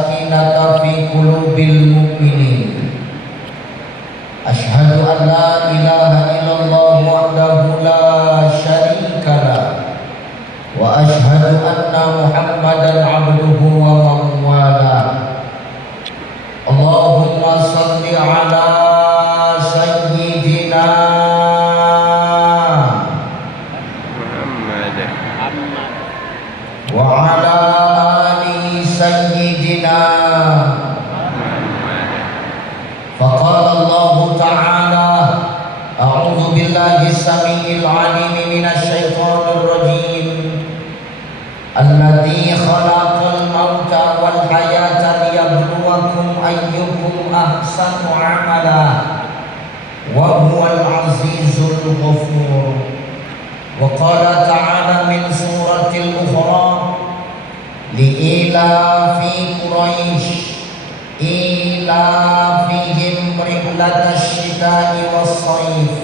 sakinata fi qulubil mu'minin. Asyhadu an la ilaha illallah wahdahu la syarika lah wa asyhadu anna Muhammadan abduhu wa man walah. Allahumma shalli ala sayyidina Muhammad wa ala ali sayyidina Muhammad. Faqala Allah ta'ala a'udzu billahi as-sami'il 'alim minasy syaithanir rajim. Alladzi khalaqal mauta wal hayata liyabluwakum ayyukum ahsanu amala wa huwal azizul ghafur. Wa qala ta'ala min suratil ukhra li'ilafi quraish ilafihim rihlatash shita'i was-sayf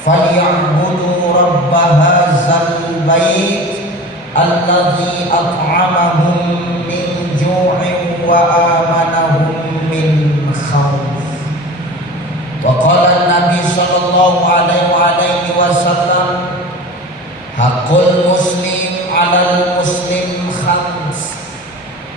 falyabudu rabb hadzal bait alladzi at'amahum min ju'in wa amanahum min khauf. Wa qala an-nabi sallallahu alaihi wasallam haqqul muslim 'alal muslim khams: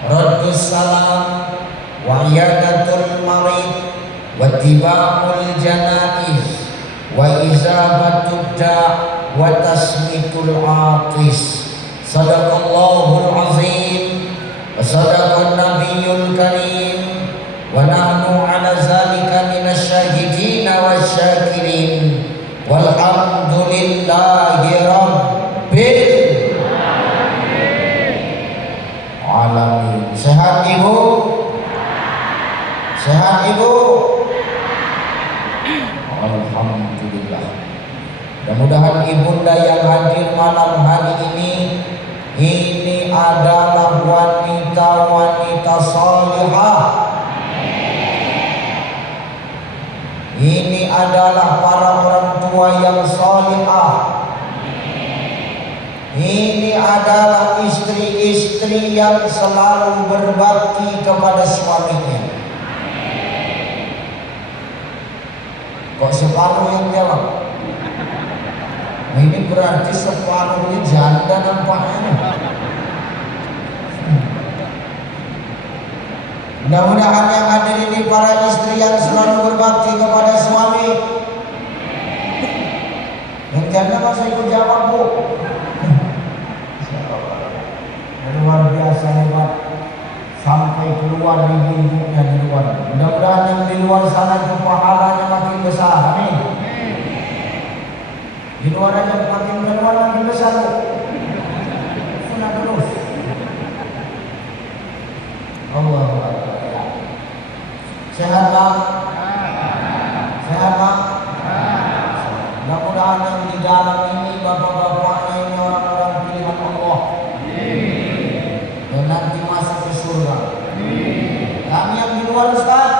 raddus salam wa iyadatul marid wa ittiba'ul janaiz wa izabatud da' wa tasmitul atis. Sadaqallahul azim wa sadaqan nabiyyul karim wa nahnu ala zalika minasy syahidin wasyakirin walhamdulillahi rabbil alamin. Sehat ibu? Sehat ibu? Alhamdulillah. Mudah-mudahan ibunda yang hadir malam hari ini adalah wanita-wanita salihah. Ini adalah para orang tua yang salihah. Ini adalah istri-istri yang selalu berbakti kepada suaminya. Kok separuh yang jawab? Nah, ini berarti separuhnya janda nampaknya. Mudah-mudahan yang hadir ini para istri yang selalu berbakti kepada suami. Yang janda masa ikut jawab, Bu? Luar biasa hebat. Sampai keluar ibu-ibunya di luar. Mudah-mudahan yang di luar sana itu pahalanya makin besar. Amin. Di luar aja makin keluar makin besar. Sunnah terus. Allahu Akbar. Sehat Pak? Sehat Pak? Mudah-mudahan yang di dalam ini bapak-bapaknya ini orang-orang pilihan Allah. Dan nanti masuk ke surga. Kami yang di luar Ustaz.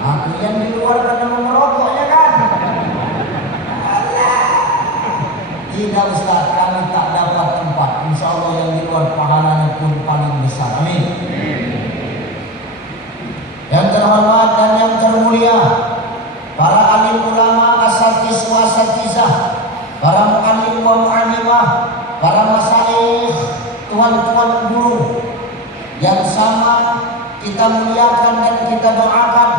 Aku yang di luar karena mau merokok ya kan? Tidak Ustaz, kami tak dapat tempat. Insya Allah yang di luar pahalanya pun paling besar. Amin. Yang terhormat dan yang termulia, para alim ulama, asatiz wa asatizah, para mu'allim wa mu'allimah, para masyayikh, tuan-tuan guru yang sama kita muliakan dan kita doakan.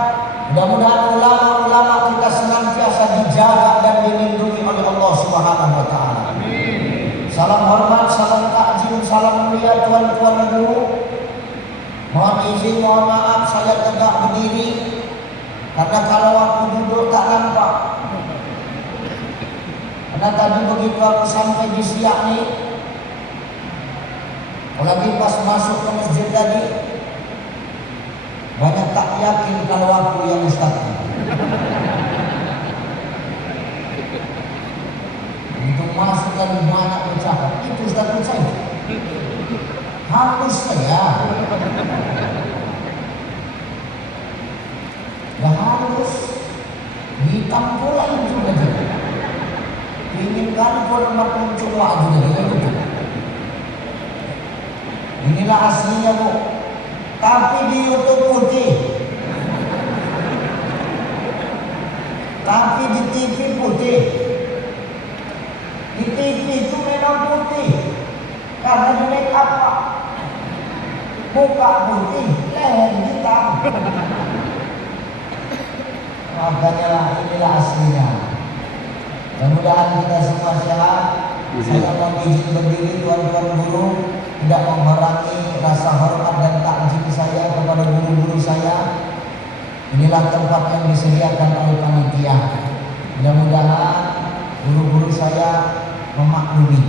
Mudah-mudahan ulama-ulama kita senantiasa dijaga dan dilindungi oleh Allah Subhanahu wa taala. Amin. Salam hormat, salam takzim, salam mulia tuan-tuan guru. Mohon izin, mohon maaf saya tegak berdiri karena kalau aku duduk tak nampak. Karena tadi begitu aku sampai di Siak nih, apalagi pas masuk ke masjid tadi, banyak tak yakin kalau aku yang Ustaz. Untuk masuk dan banyak bercakap, itu Ustaz saya. Harus saya. Gak harus. Hitam pula itu aja. Ingin kan format muncul juga. Inilah aslinya Bu. di YouTube putih, tapi di TV putih. Di TV itu memang putih karena di make up, Pak. Muka putih, leher hitam. Makanya inilah aslinya. Mudah-mudahan kita semua sehat. Saya mohon izin berdiri, tuan-tuan guru, tidak mengurangi rasa hormat dan takjim saya kepada guru-guru saya. Inilah tempat yang disediakan oleh panitia. Mudah-mudahan guru-guru saya memaklumi.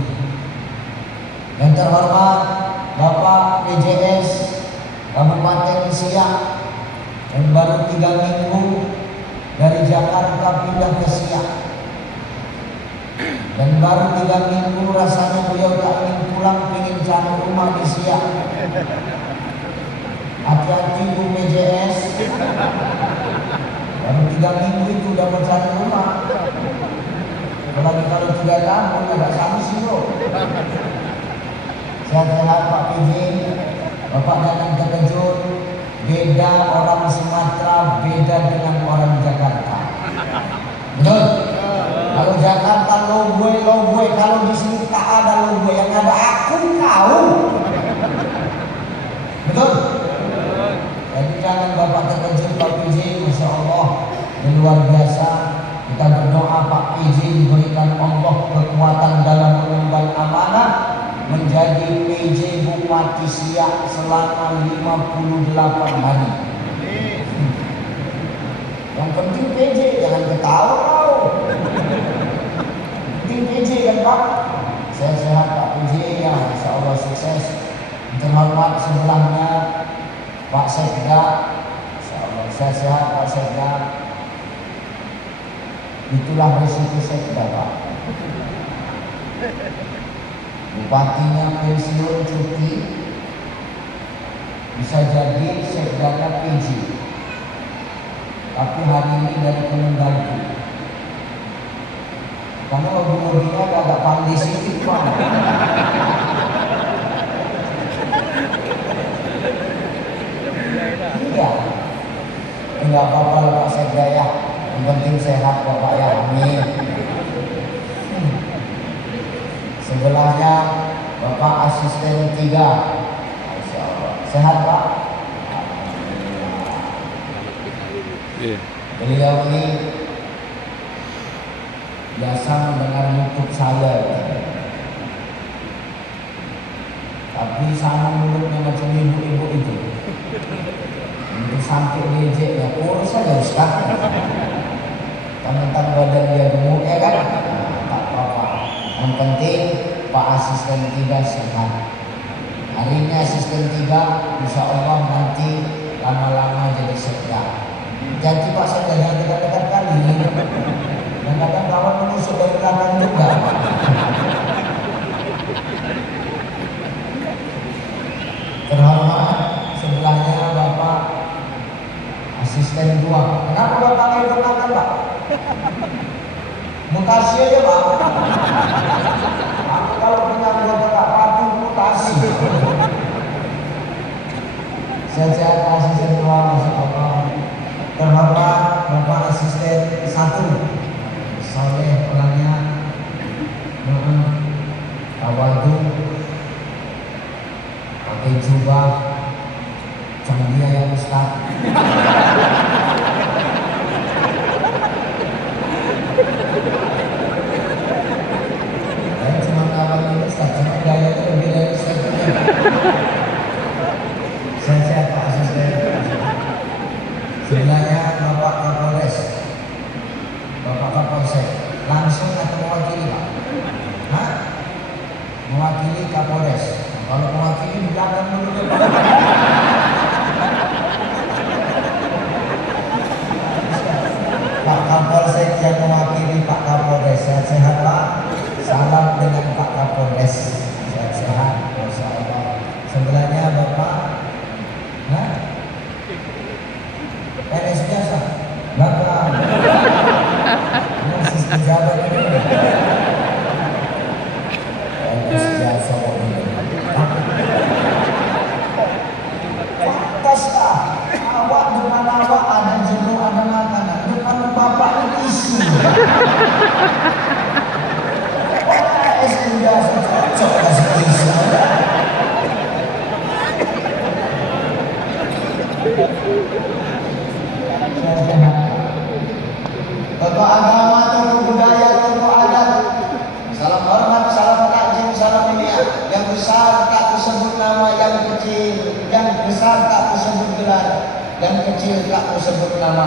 Yang terhormat Bapak PJS Kabupaten Siak yang baru 3 minggu dari Jakarta pindah ke Siak, dan baru 3 minggu rasanya beliau tak ingin pulang, ingin cari rumah di Siak. Hati-hati Bu PJS, baru 3 minggu itu udah mencari rumah. Apalagi kalau 3 tahun agak sanksi loh. Sehat-sehat Pak PJ, Bapak datang terkejut. Beda orang Sumatera, beda dengan orang Jakarta. Betul? Kalau Jakarta lo gue, kalau di sini tak ada lo gue, yang ada aku kau. Betul? Jadi jangan Bapak terkejut Pak PJ, Masya Allah, ini luar biasa. Kita berdoa Pak PJ diberikan Allah kekuatan dalam mengemban amanah menjadi PJ Bupati Siak selama 58 hari. Yang penting PJ, jangan ketawa kau. Penting PJ kan Pak. Sehat-sehat Pak PJ ya, Insya Allah sukses. Terhormat sebelahnya Pak Sekda, Insya Allah sehat-sehat Pak Sekda. Itulah resiko Sekda Pak. Bupatinya pensiun cuti, bisa jadi sekdanya PJ, tapi hari ini dari Kemendagri. Karena mobil-mobilnya agak pandai sedikit Pak. Iya, enggak apa-apa Pak Sekda ya, yang penting sehat Bapak ya, amin. Sebelahnya Bapak Asisten 3, Masya Allah. Sehat Pak? Beliau ini biasa mendengar YouTube saya, tapi sama mulutnya macam ibu-ibu itu. Untuk sampai ngejek ya urus saja Ustaz. Tentang badan dia gemuk ya kan? Tak apa-apa. Yang penting Pak Asisten 3 sehat. Hari ini Asisten 3, Insya Allah nanti lama-lama jadi sekda. Jadi Pak Sekda jangan dekat-dekat kali. Kadang-kadang kawan menusuk dari belakang juga. Terhormat sebelahnya Bapak Asisten 2. Kenapa Bapak nggak ikut makan Pak? Mutasi aja Pak. Aku kalau punya anggota Pak Patu mutasi. Sehat-sehat Asisten 2, Masya Allah. Terhormat Bapak Asisten 1, soleh orangnya, tawadu, pakai jubah, jangan dia yang Ustaz. Saya cuma kawan ini Ustaz, cuma gayanya lebih dari Ustaz. Sehat-sehat Pak Asisten. Sebelahnya Bapak Kapolres, Bapak Kapolsek, langsung atau mewakili Pak? Hah? Mewakili Kapolres. Kalau mewakili di belakang dulu ya Pak. Pak Kapolsek yang mewakili Pak Kapolres. Sehat-sehat Pak. Salam dengan Pak Kapolres. Sehat-sehat. Masya Allah. Sebelahnya Bapak, nah, PNS biasa, Bapak. Masih pejabat ini. PNS biasa ini. Fakta sekali. Tokoh agama, tokoh budaya, tokoh adat. Salam hormat, salam takzim, salam mulia. Yang besar tak disebut nama, yang kecil, yang besar tak disebut gelar, yang kecil tak disebut nama.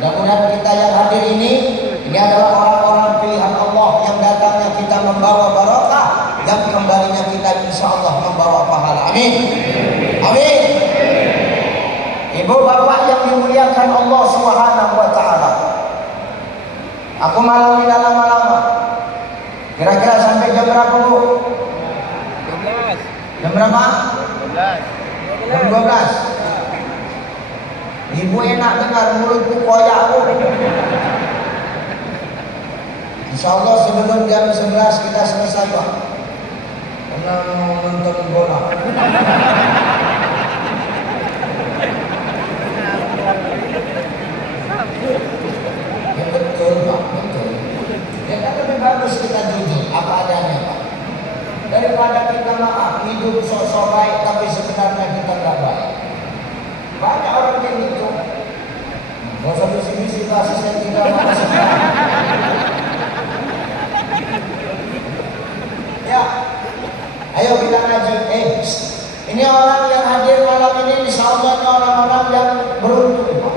Mudah-mudahan kita yang hadir ini adalah orang-orang pilihan Allah yang datangnya kita membawa barokah, yang kembalinya kita insya Allah membawa pahala. Amin. Amin. Ibu bapak yang dimuliakan Allah Subhanahu wa Ta'ala, aku malam tidak lama-lama. Kira-kira sampai jam berapa, Bu? 12. Jam berapa? 12. Jam 12. Ibu enak dengar, mulutku koyak, Bu. Insya Allah sebelum jam 11 kita selesai, Pak. Karena mau nonton bola. Ya betul, Pak, betul. Ya kan lebih bagus kita jujur apa adanya, Pak. Daripada kita maaf hidup sok-sok baik tapi sebenarnya kita nggak baik. Banyak orang yang gitu. Gak usah bisi-bisi kasih saya tidak makasih. Ya, ayo kita ngaji. Ini orang yang hadir malam ini insya Allah orang-orang yang beruntung, Pak.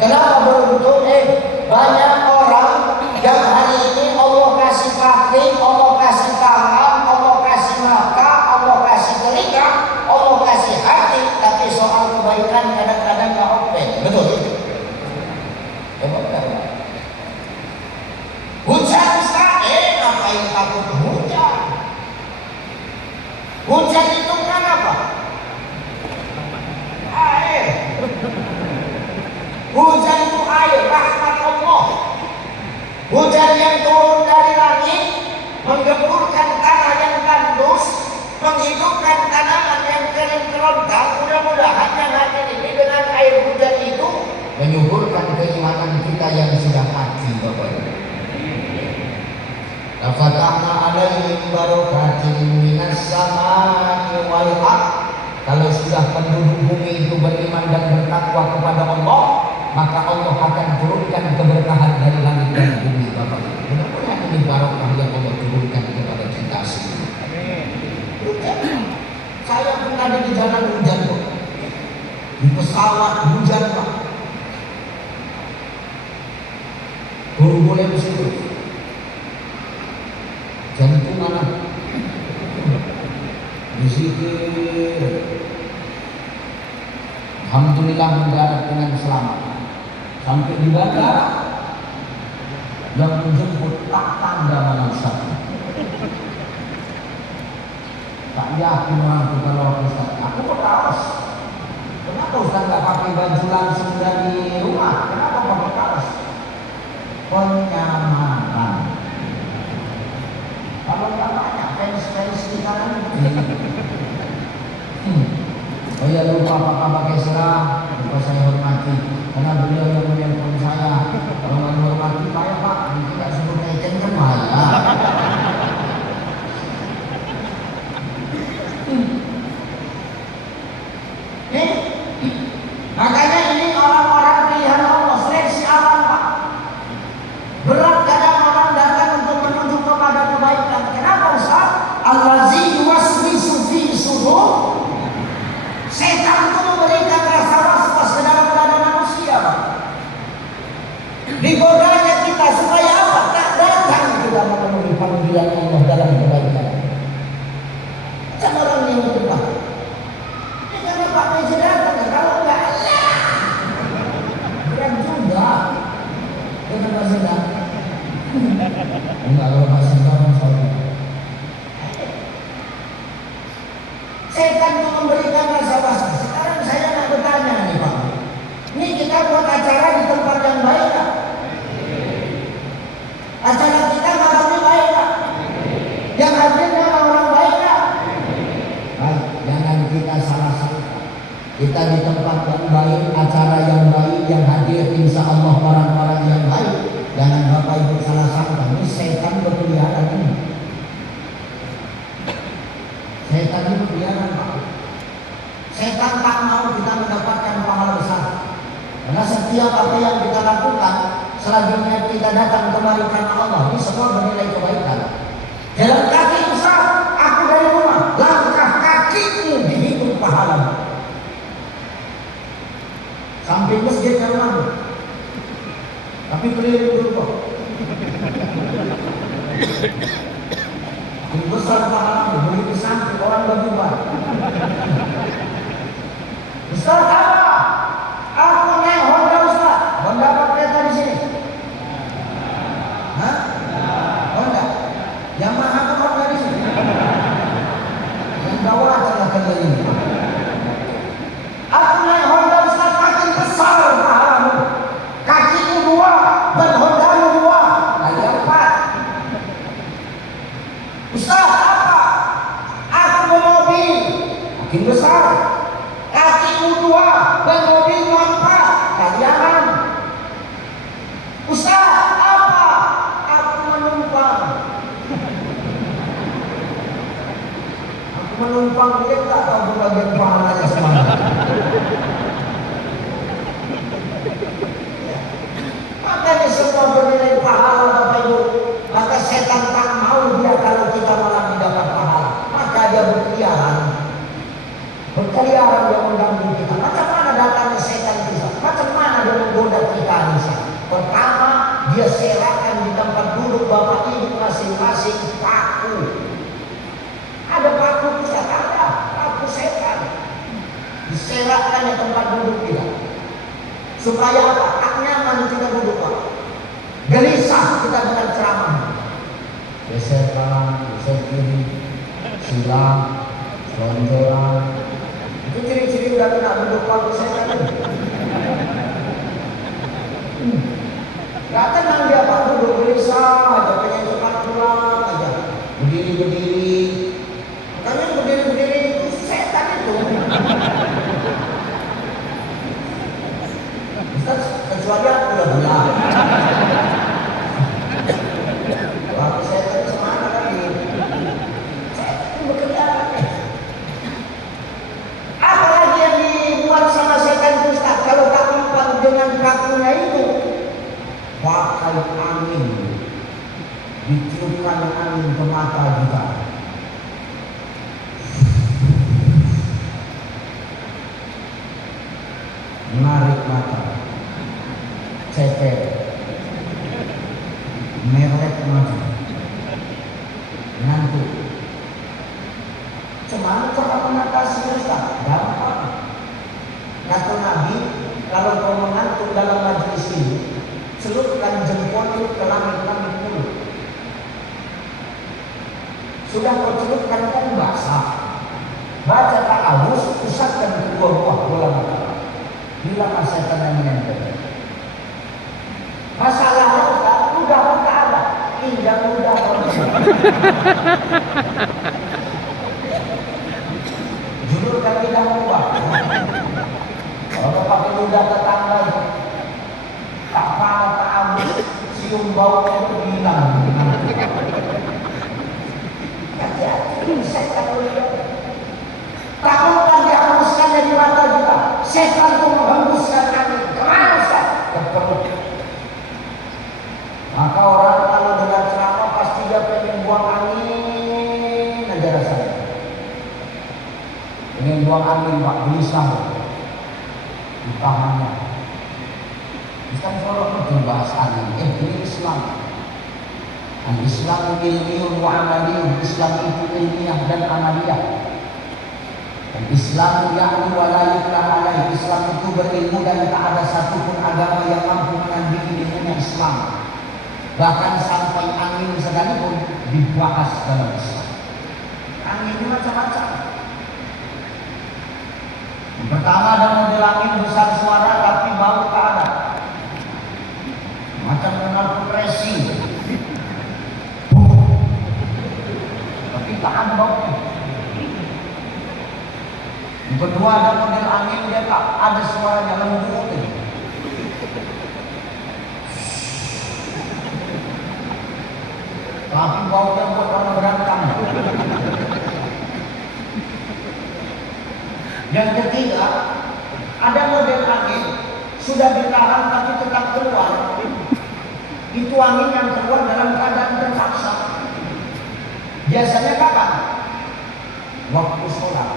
Kenapa beruntung? Banyak orang yang hari ini Allah kasih kaki, Allah kasih tangan, Allah kasih mata, Allah kasih telinga, Allah kasih hati, tapi soal kebaikan kadang-kadang nggak open. Betul? Hujan Ustaz, ngapain takut hujan? Hujan itu kan apa? Air. Hujan itu air, rahmat Allah. Hujan yang turun dari langit, menggemburkan tanah yang tandus, menghidupkan tanaman yang kering kerontang. Mudah-mudahan yang hadir ini dengan air hujan itu menyuburkan keimanan kita yang sudah mati, Bapak Ibu. Lafatahna alaihim barakatin minas samai wal ardh. Kalau sudah penduduk bumi itu beriman dan bertakwa kepada Allah, maka Allah akan turunkan keberkahan dari langit dan bumi, Bapak. Mudah-mudahan ini barokah yang Allah turunkan kepada kita semua. Amin. Saya pernah ada di jalan hujan, Pak. Di pesawat hujan, Pak. Turbulensi itu. Jantung mana? Dizikir. Alhamdulillah mendarat dengan selamat. Sampai di bandara, yang menjemput tak tanda mana Ustaz. Tak yakin orang itu kalau Ustaz. Aku berkaos. Kenapa Ustaz nggak pakai baju langsung dari rumah? Kenapa pakai kaos? Kenyamanan. Kalau nggak banyak fans di kanan. Saya lupa apakah pakai serah, lupa saya hormati. Karena beliau yang menelpon saya. Kalau nggak hormati, Pak, nanti nggak sebut ecen kan bahaya. Makanya ini orang-orang pilihan Allah, seleksi alam, Pak. Berat kadang orang datang untuk menuju kepada kebaikan. Kenapa Ustaz? Allazi yuwaswisu fi sudur. Setan itu memberikan rasa was-was ke dalam dada manusia, Pak. Digodanya kita supaya apa? Tak datang kita memenuhi panggilan Allah dalam kebaikan. Macam orang yang depan. Ini karena Pak Presiden datang, kalau enggak Allah. Berat juga. Dengan Pak Presiden. Enggak, kalau Pak Presiden saya. Setan itu memberikan rasa was-was. Sekarang saya nak bertanya nih, Pak. Ini kita buat acara di tempat yang baik, Pak. Acara kita malam ini baik, Pak. Yang hadirnya orang baik, Pak. Baik, jangan kita salah sangka. Kita di tempat yang baik, acara yang baik, yang hadir insya Allah orang-orang yang baik. Jangan Bapak Ibu salah sangka. Ini setan berkeliaran ini. Setan itu berkeliaran, Pak. Setan tak mau kita mendapatkan pahala besar. Karena setiap apa yang kita lakukan, selanjutnya kita datang kemari karena Allah, ini semua bernilai kebaikan. Jalan kaki Ustaz, aku dari rumah, langkah kakimu dihitung pahala. Samping masjid ke rumah, tapi keliling dulu kok. Ini besar pahala, begitu sampai orang berubah. Ustaz apa? Aku naik Honda Ustaz. Honda apa kereta di sini? Hah? Honda. Yamaha apa Honda di sini? Yang bawah adalah kerja ini. Aku naik Honda Ustaz, makin besar pahalamu. Kakiku dua dan Hondamu dua. Kali empat. Ustaz apa? Aku bermobil, makin besar. Kakiku dua dan mobilmu empat. Kalian. Ustaz apa? Aku menumpang. Aku menumpang, dia tak tahu berbagai pahalanya semuanya. Makanya semua bernilai pahala Bapak Ibu. Maka setan tak mau dia kalau kita malah mendapat pahala. Maka dia berkeliaran yang mengganggu kita. Macam mana datangnya setan kita? Macam mana dia menggoda kita Nisa? Pertama, dia serahkan di tempat duduk Bapak Ibu masing-masing paku. Ada paku bisa ada, paku setan. Diserahkan di tempat duduk kita. Supaya apa? Tak nyaman kita duduk Pak. Gelisah kita dengan ceramah. Geser kanan, geser kiri, silang, lonjoran. Itu ciri-ciri udah kena duduk paku setan. Gak tenang dia Pak, duduk gelisah aja, pengen cepat pulang aja. Berdiri-berdiri. Makanya berdiri-berdiri itu setan itu. Ustaz, kecuali aku udah bilang. Waktu setan semana lagi. Setan berkeliaran nih. Apalagi yang dibuat sama setan itu Ustaz, kalau tak umpan dengan pakunya itu, pakai angin, ditiupkan angin ke mata kita. Menarik mata, ceper, merek mata, ngantuk. Cuman cara mengatasi Ustaz, gampang. Kata Nabi, kalau kau mengantuk dalam majelis ini, celupkan jempolmu ke langit-langit mulut. Sudah kau celupkan kan basah. Baca ta'awuz, usapkan kedua buah bola mata. Hilangkan setan yang menempel. Masalahnya Ustaz, udah tak ada. Injak udah. Julurkan tidak mubah. Kalau pakai ludah tetangga, tak pala tak ambil, cium baunya itu hilang. Hati-hati, setan udah. Takutkan dihembuskan dari mata kita. Setan itu menghembuskan angin. Kemana Ustaz? Ke perut. Maka orang kalau dengar ceramah pasti dia pengen buang angin aja rasanya. Pengen buang angin Pak, gelisah. Ditahannya. Islam kalau itu bahas angin. Ini Islam. Al-Islam ilmiun wa amaliyun. Islam itu ilmiah dan amaliyah. Islam ya'lu wa la yukrah alaih. Islam itu berilmu dan tak ada satupun agama yang mampu menandingi ilmunya Islam. Bahkan sampai angin sekalipun dibahas dalam Islam. Angin ini macam-macam. Yang pertama ada model angin besar suara tapi bau tak ada. Macam knalpot racing. Tapi tak ada baunya. Yang kedua ada model angin dia tak ada suaranya, lembut. Tapi baunya buat orang berantem. Yang ketiga ada model angin sudah ditahan tapi tetap keluar. Itu angin yang keluar dalam keadaan terpaksa. Biasanya kapan? Waktu sholat.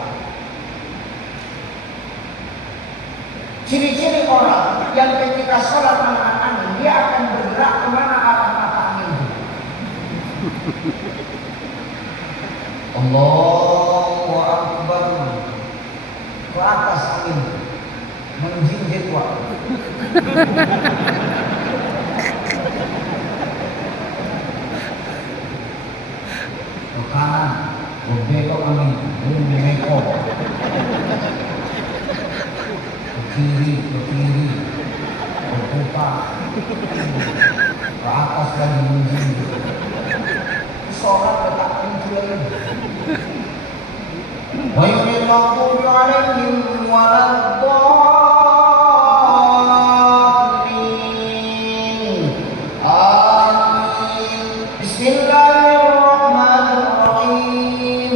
Ciri-ciri orang yang ketika sholat menahan angin, dia akan bergerak kemana arah mata angin itu. Allahu Akbar. Ke atas angin, menjinjit waktu. Ke kanan, berbelok angin, membelok. Ke kiri, berputar. Ke atas lagi menjinjit. Sholat letak penjualan. Ghairil maghdubi 'alaihim waladdallin. Amin. Bismillahirrahmanirrahim.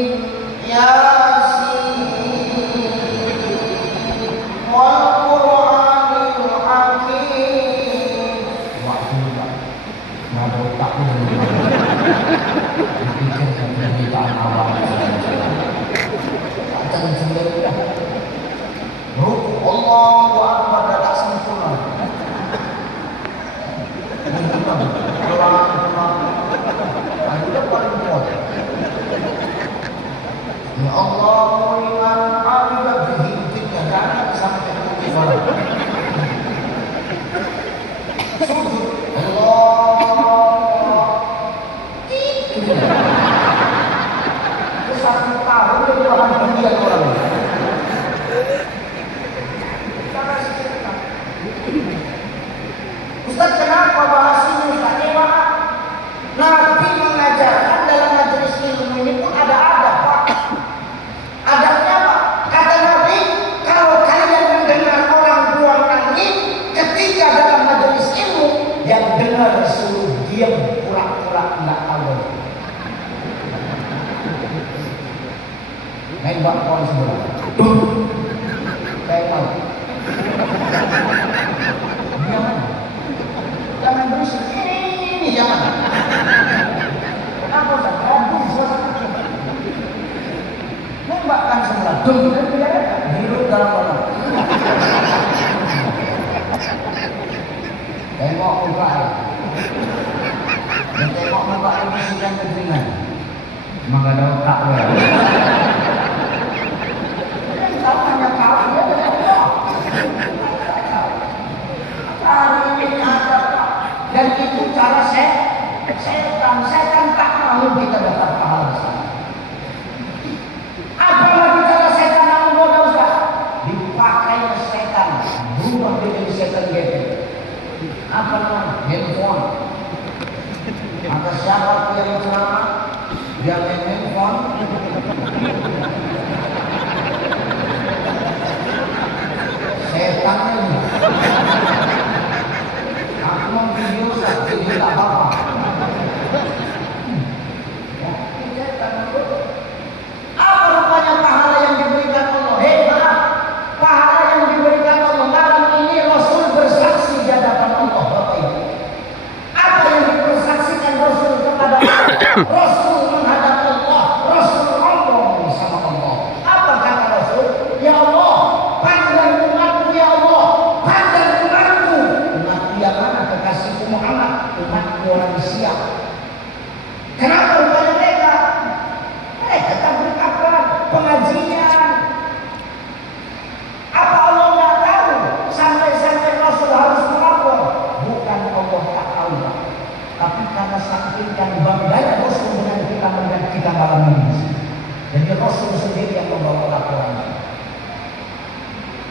Yasin wal Qur'anil Hakim. Waktu nggak otak dipikir permintaan awal. Jangan sendiri dah. Allahu Akbar dah tak sempurna. Ada paling kuat. Ya Allah, liman hamida bihi jangan sampai putus orang. Sujud Allah. Itu satu tahun dia Tuhan dunia orang. Ustaz, kenapa bahas ini Ustaz? Nabi mengajarkan dalam majelis ilmu ini pun ada adab, Pak. Adabnya apa? Kata Nabi, kalau kalian mendengar orang buang angin ketika dalam majelis ilmu, yang dengar suruh diam, pura-pura tidak tahu. Nembak pohon sebelah. Saya mau. Jangan berisik. Ini jangan. Kenapa Ustaz? Gaduh suasana. Nembakkan sebelah. Hidup dalam malam. Tengok muka air. Dan tengok muka air bisikan keringan. Memang ada otak ya. Hanya kau dia ada. Hari ini ada. Dan itu cara setan tak mau kita dapat pahala. Apalagi cara setan yang membodoh Ustaz, dipakai setan berubah menjadi setan gede. Apa namanya? Handphone. Maka siapa yang ceramah dia main handphone. Setan ini. Aku mau video tak apa-apa. Apa rupanya pahala yang diberikan Allah? Maaf, pahala yang diberikan Allah malam ini Rasul bersaksi di hadapan Allah, Bapak Ibu. Apa yang dipersaksikan Rasul kepada Allah? Rasul menghadap Allah, Rasul ngomong sama Allah. Apa kata Rasul? Ya Allah, pandang umatku ya Allah, pandang umatku. Umatku yang mana? Kekasihku Muhammad, umatku orang Siap. Kenapa rupanya mereka? Mereka tak berkabar pengajian. Apa Allah nggak tahu? Sampai Rasul harus melapor. Bukan Allah tak tahu, tapi karena saking dan bangganya Rasul dengan kita melihat kita malam ini. Jadi Rasul sendiri yang membawa laporan.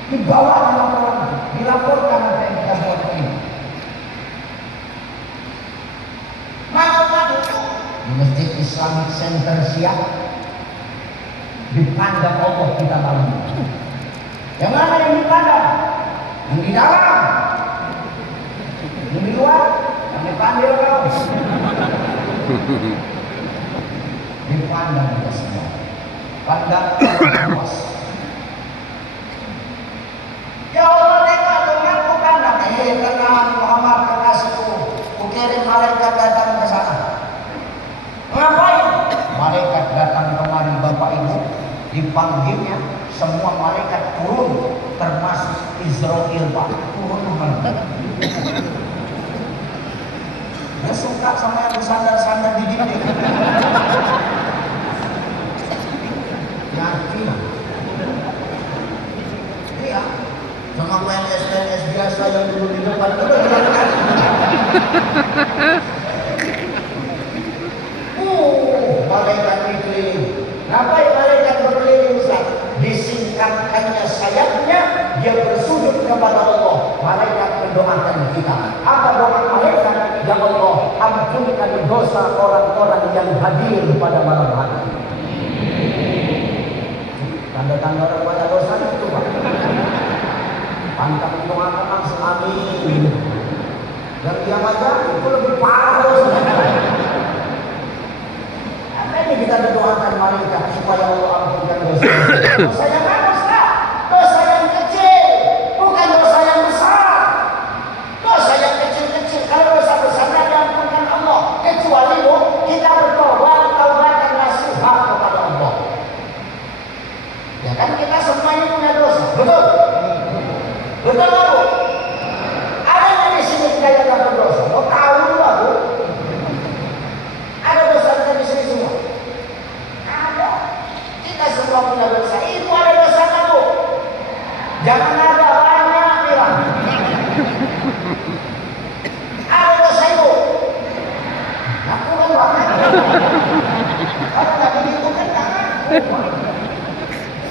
Dibawa laporan, dilaporkan apa yang kita buat ini. Mana di Masjid Islamic Center Siap dipandang Allah kita malam ini. Yang mana yang dipandang? Yang di dalam, yang di luar, yang dipanggil kau. Dipandang kita semua. Pandang luas. Ya Allah, tengok umatku kan semua malaikat turun, termasuk Israel Pak, turun kemana? Dia suka sama yang bersandar-sandar di dinding. Yakin? Iya. Sama PNS biasa yang dulu di depan itu kan. Malaikat berkeliling. Ngapain malaikat berkeliling Ustaz? Disingkatkannya sayapnya, dia bersujud kepada Allah. Malaikat mendoakan kita. Apa doa malaikat? Ya Allah, ampunkan dosa orang-orang yang hadir pada malam hari. Tanda-tanda orang banyak dosa itu Pak. Pantang mendoakan langsung amin. Dan diam aja itu lebih parah dosa. Ini kita berdoakan malaikat supaya Allah ampunkan dosa. Dosa yang mana Ustaz? Dosa yang kecil, bukan dosa yang besar. Dosa yang kecil-kecil, kalau dosa besar diampunkan Allah. Kecuali kita bertobat, taubat dan nasihat kepada Allah. Ya kan kita semuanya punya dosa, betul? Betul nggak Bu? Ada yang di sini tidak yang berdosa? Mau tahu nggak Bu? Ada dosa kita di sini semua. Kita semua punya dosa. Ibu ada dosa nggak Bu? Jangan ada banyak bilang. Ada dosa Ibu? Aku kan banyak. Kalau nggak begitu kan jangan.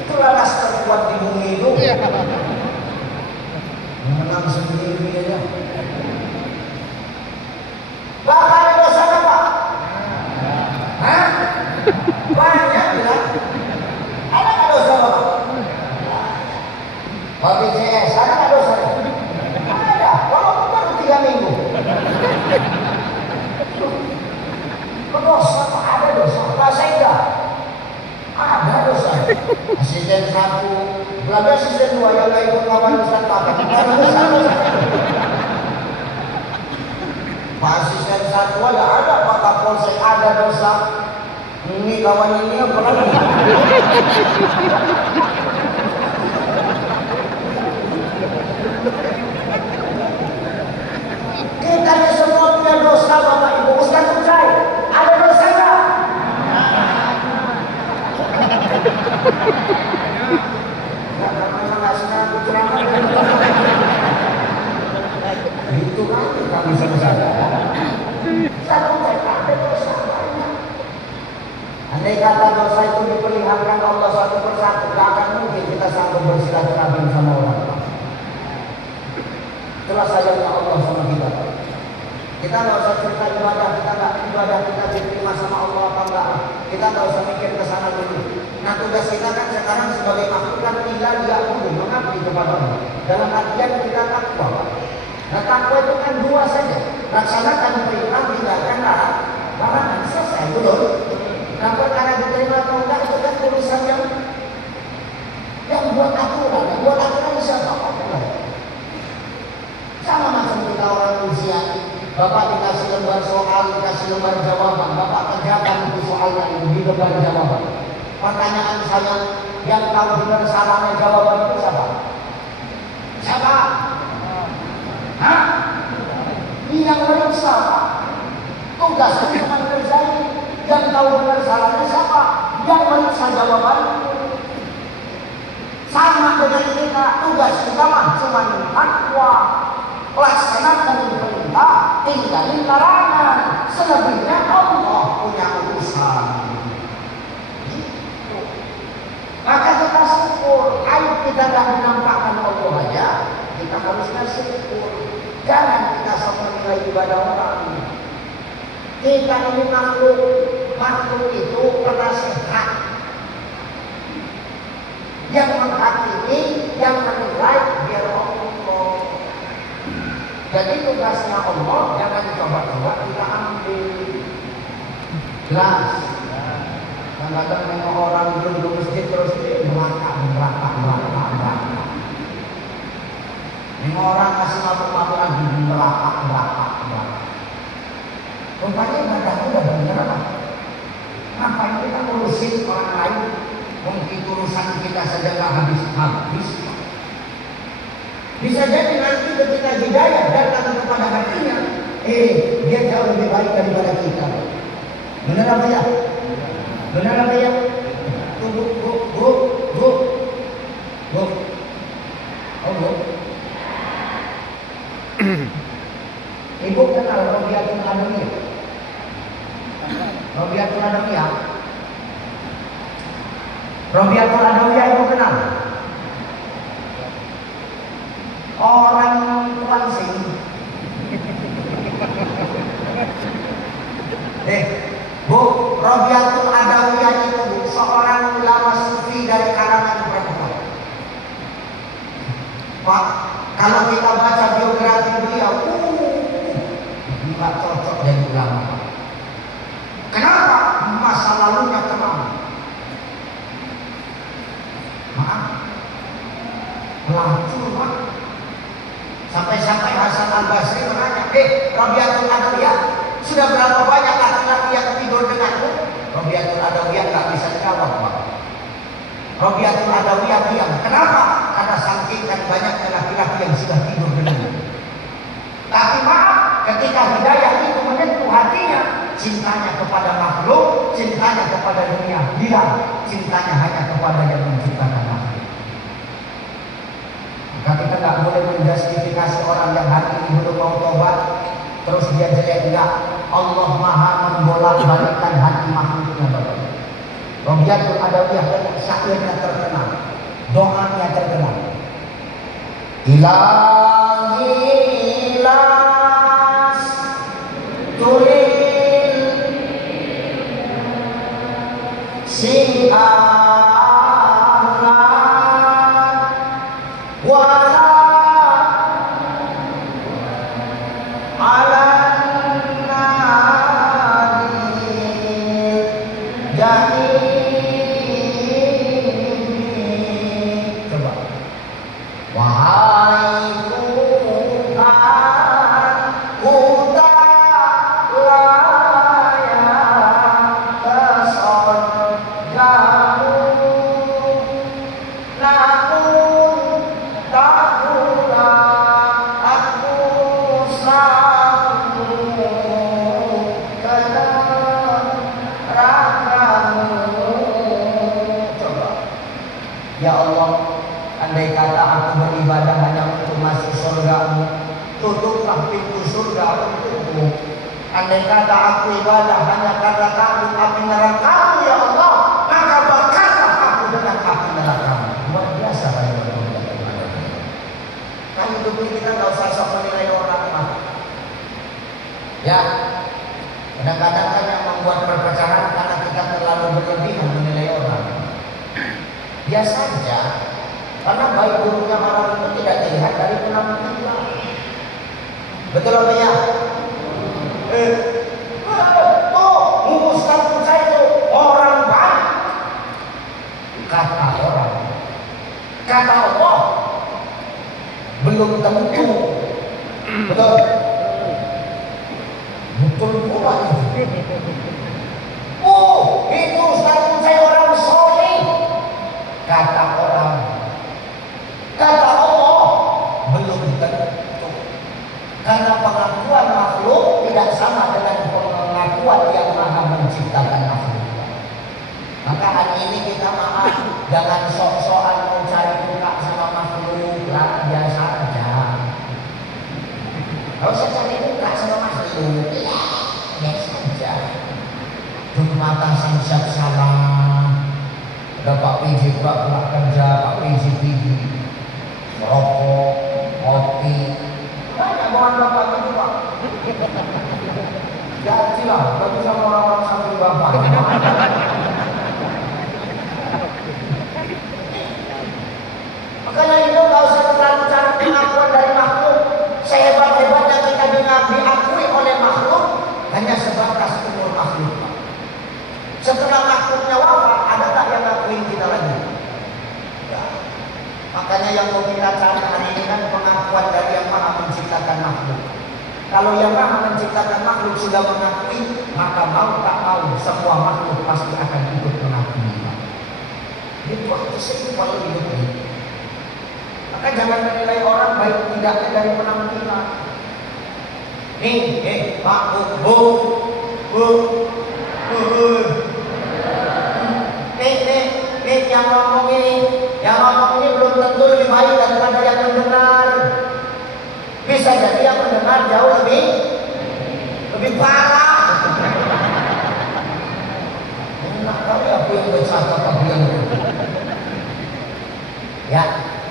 Itulah ras terkuat di bumi itu. Menang sendiri aja. Bapak ada dosa nggak Pak? Hah? Banyak bilang. Ada nggak dosa Bapak? Bapak CS, ada nggak dosa? Ada, walaupun baru 3 minggu. Dosa Pak, ada dosa. Dosa enggak? Ada dosa. Asisten 1, belanja asisten 2 yang nggak ikut kawan Ustaz Bapak. Ada dosa. Pak asisten 1 ada, Pak Kapolsek ada dosa. Ini kawan ini apa lagi? Kita ini semua punya dosa Bapak Ibu. Ustaz Ucai, ada dosa nggak? Nggak senang ceramah. Itu kan kami sama-sama. Ustaz Ucai, ada dosa. Andai kata dosa itu diperlihatkan Allah satu persatu, tidak akan mungkin kita sanggup bersilaturahmi sama orang. Itulah sayangnya Allah sama kita. Kita nggak usah cerita ibadah, kita diterima sama Allah apa enggak. Kita nggak usah mikir ke sana dulu. Nah tugas kita kan sekarang sebagai makhluk kan tinggal dia dulu mengabdi kepada Allah. Dalam artian kita takwa. Nah takwa itu kan 2 saja. Laksanakan perintah, tinggalkan larangan, selesai, betul. Nah perkara diterima atau enggak itu kan urusan yang buat aturan. Yang buat aturan siapa? Allah. Sama macam kita orang ujian. Bapak dikasih lembar soal, dikasih lembar jawaban. Bapak kerjakan di soalnya ini di lembar jawaban. Pertanyaan saya, yang tahu benar salahnya jawaban itu siapa? Siapa? Hah? Ini yang meriksa Pak. Tugasnya cuma kerjain. Yang tahu benar salahnya siapa? Yang meriksa jawaban. Sama dengan kita, tugas kita mah cuma takwa, laksanakan perintah, tinggalin larangan. Selebihnya Allah punya urusan. Maka kita syukur. Ayo kita tidak menampakkan Allah aja, kita harusnya syukur. Jangan kita sama nilai ibadah orang. Kita ini makhluk itu penasehat yang menghakimi, yang menilai biar Allah. Jadi tugasnya Allah jangan coba-coba kita ambil. Jelas. Kadang-kadang nengok orang duduk di masjid terus melangkah. Nengok orang kasih mabuk-mabukan di melangkah. Rupanya ibadah itu udah bener apa? Ngapain kita ngurusin orang lain? mungkin urusan kita saja nggak habis-habis. Bisa jadi nanti ketika hidayah datang kepada hatinya, dia jauh lebih baik daripada kita. Benar apa ya? Benar apa ya? Tunggu, bu. Oh, bu. Ibu kenal Robiatul Adawiyah? Robiatul Adawiyah? Robiatul Adawiyah ibu kenal? Orang Kuansing. Bu, Robiatul Adawiyah itu seorang ulama sufi dari kalangan perempuan. Pak, kalau kita baca biografi beliau, nggak cocok jadi ulama. Kenapa? Masa lalunya kelam. Maaf, pelacur Pak. Sampai-sampai Hasan Al-Basri menanya, Robiatul Adawiyah, sudah berapa banyak laki-laki yang tidur denganmu? Robiatul Adawiyah nggak bisa jawab Pak. Robiatul Adawiyah diam. Kenapa? Karena saking banyaknya laki-laki yang sudah tidur denganmu. Tapi maaf, ketika hidayah itu menyentuh hatinya, cintanya kepada makhluk, cintanya kepada dunia hilang, cintanya hanya kepada yang menciptakan makhluk. Maka kita nggak boleh menjustifikasi orang yang hari ini belum mau tobat, terus dia jelek. Enggak. Allah Maha membolak-balikkan hati makhluknya Bapak. Robiatul Adawiyah syairnya terkenal, doanya terkenal. Ilahi las tulil si'ana wala ala ya Allah, andai kata aku beribadah hanya untuk masuk surga-Mu, tutuplah pintu surga untukmu. Andai kata aku ibadah hanya karena takut api neraka-Mu ya Allah, maka bakarlah aku dengan api neraka-Mu. Luar biasa kayak Allah. Kan hidup ini kita nggak usah sok menilai orang lah. Ya, kadang-kadang kan yang membuat perpecahan karena kita terlalu berlebihan menilai orang. Biasa saja, karena baik buruknya orang itu tidak dilihat dari penampilan. Betul apa ya? Ustaz saya itu orang baik. Kata orang, kata Allah, belum tentu. Betul? Betul pula itu. Itu Ustaz saya orang soleh. Kata orang, kata Allah, belum tentu. Karena pengakuan makhluk tidak sama dengan pengakuan yang Maha menciptakan makhluk. Maka hari ini kita maaf, jangan sok-sokan mau cari muka sama makhluk, lah biasa aja. Kalau saya cari muka sama makhluk, ya biasa aja. Jumatan siap salah. Ada Pak PJ pulang kerja, Pak PJ merokok, kopi, banyak bahan bapak itu Pak. Gaji lah, bagi sama orang-orang samping bapak. Makanya itu nggak usah terlalu cari pengakuan dari makhluk. Sehebat-hebatnya kita diakui oleh makhluk hanya sebatas umur makhluk. Setelah makhluknya wafat, ada tak yang ngakuin kita lagi? Ya. Makanya yang mau kita cari hari ini kan pengakuan dari yang Maha menciptakan makhluk. Kalau yang Maha menciptakan makhluk sudah mengakui, maka mau tak mau semua makhluk pasti akan ikut mengakui. simpel hidup ini. Maka jangan menilai orang baik tidaknya dari penampilan. Nih, Pak, Bu. Nih, yang ngomong ini belum tentu lebih baik daripada yang mendengar. Bisa jadi yang mendengar jauh lebih parah. Enak kali aku yang bercakap aku yang ya,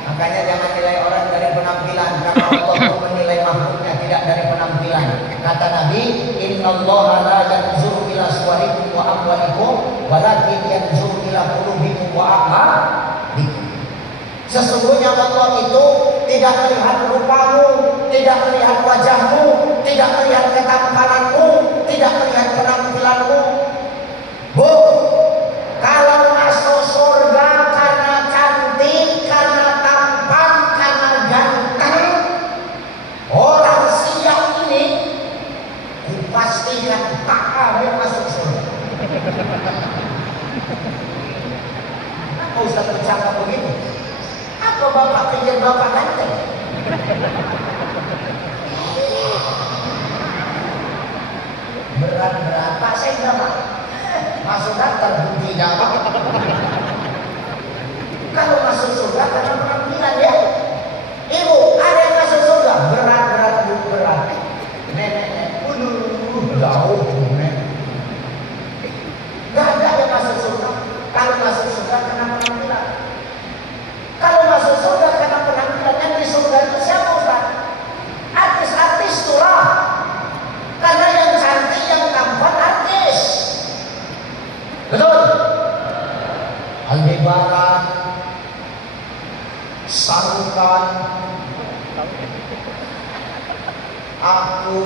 makanya jangan nilai orang dari penampilan, karena Allah menilai makhluknya tidak dari penampilan. Kata Nabi, innallaha la yanzuru ila suwarikum wa amwalikum walakin yanzuru ila qulubikum wa a'malikum. Sesungguhnya Allah itu tidak melihat rupamu, tidak melihat wajahmu, tidak melihat ketampalanmu, tidak melihat penampilanmu. Bu, kalau masuk surga karena cantik, karena tampan, karena ganteng, orang siap ini dipastikan tak ada masuk surga. Apa Ustaz bercakap begitu? Apa Bapak pikir Bapak ganteng? Berat-berat, Pak saya enggak Pak. Masuk daftar bukti dapat. Kalau masuk surga karena penampilan ya. Ibu, ada yang masuk surga berat-berat berat. Nenek, jauh nenek. Gak ada yang masuk surga. Kalau masuk surga karena penampilan. Kalau masuk surga karena penampilan, yang di surga itu siapa Ustaz? Artis-artis itulah. Karena yang cantik, yang tampan artis. Betul? Aldebaran, Sarukan, aku,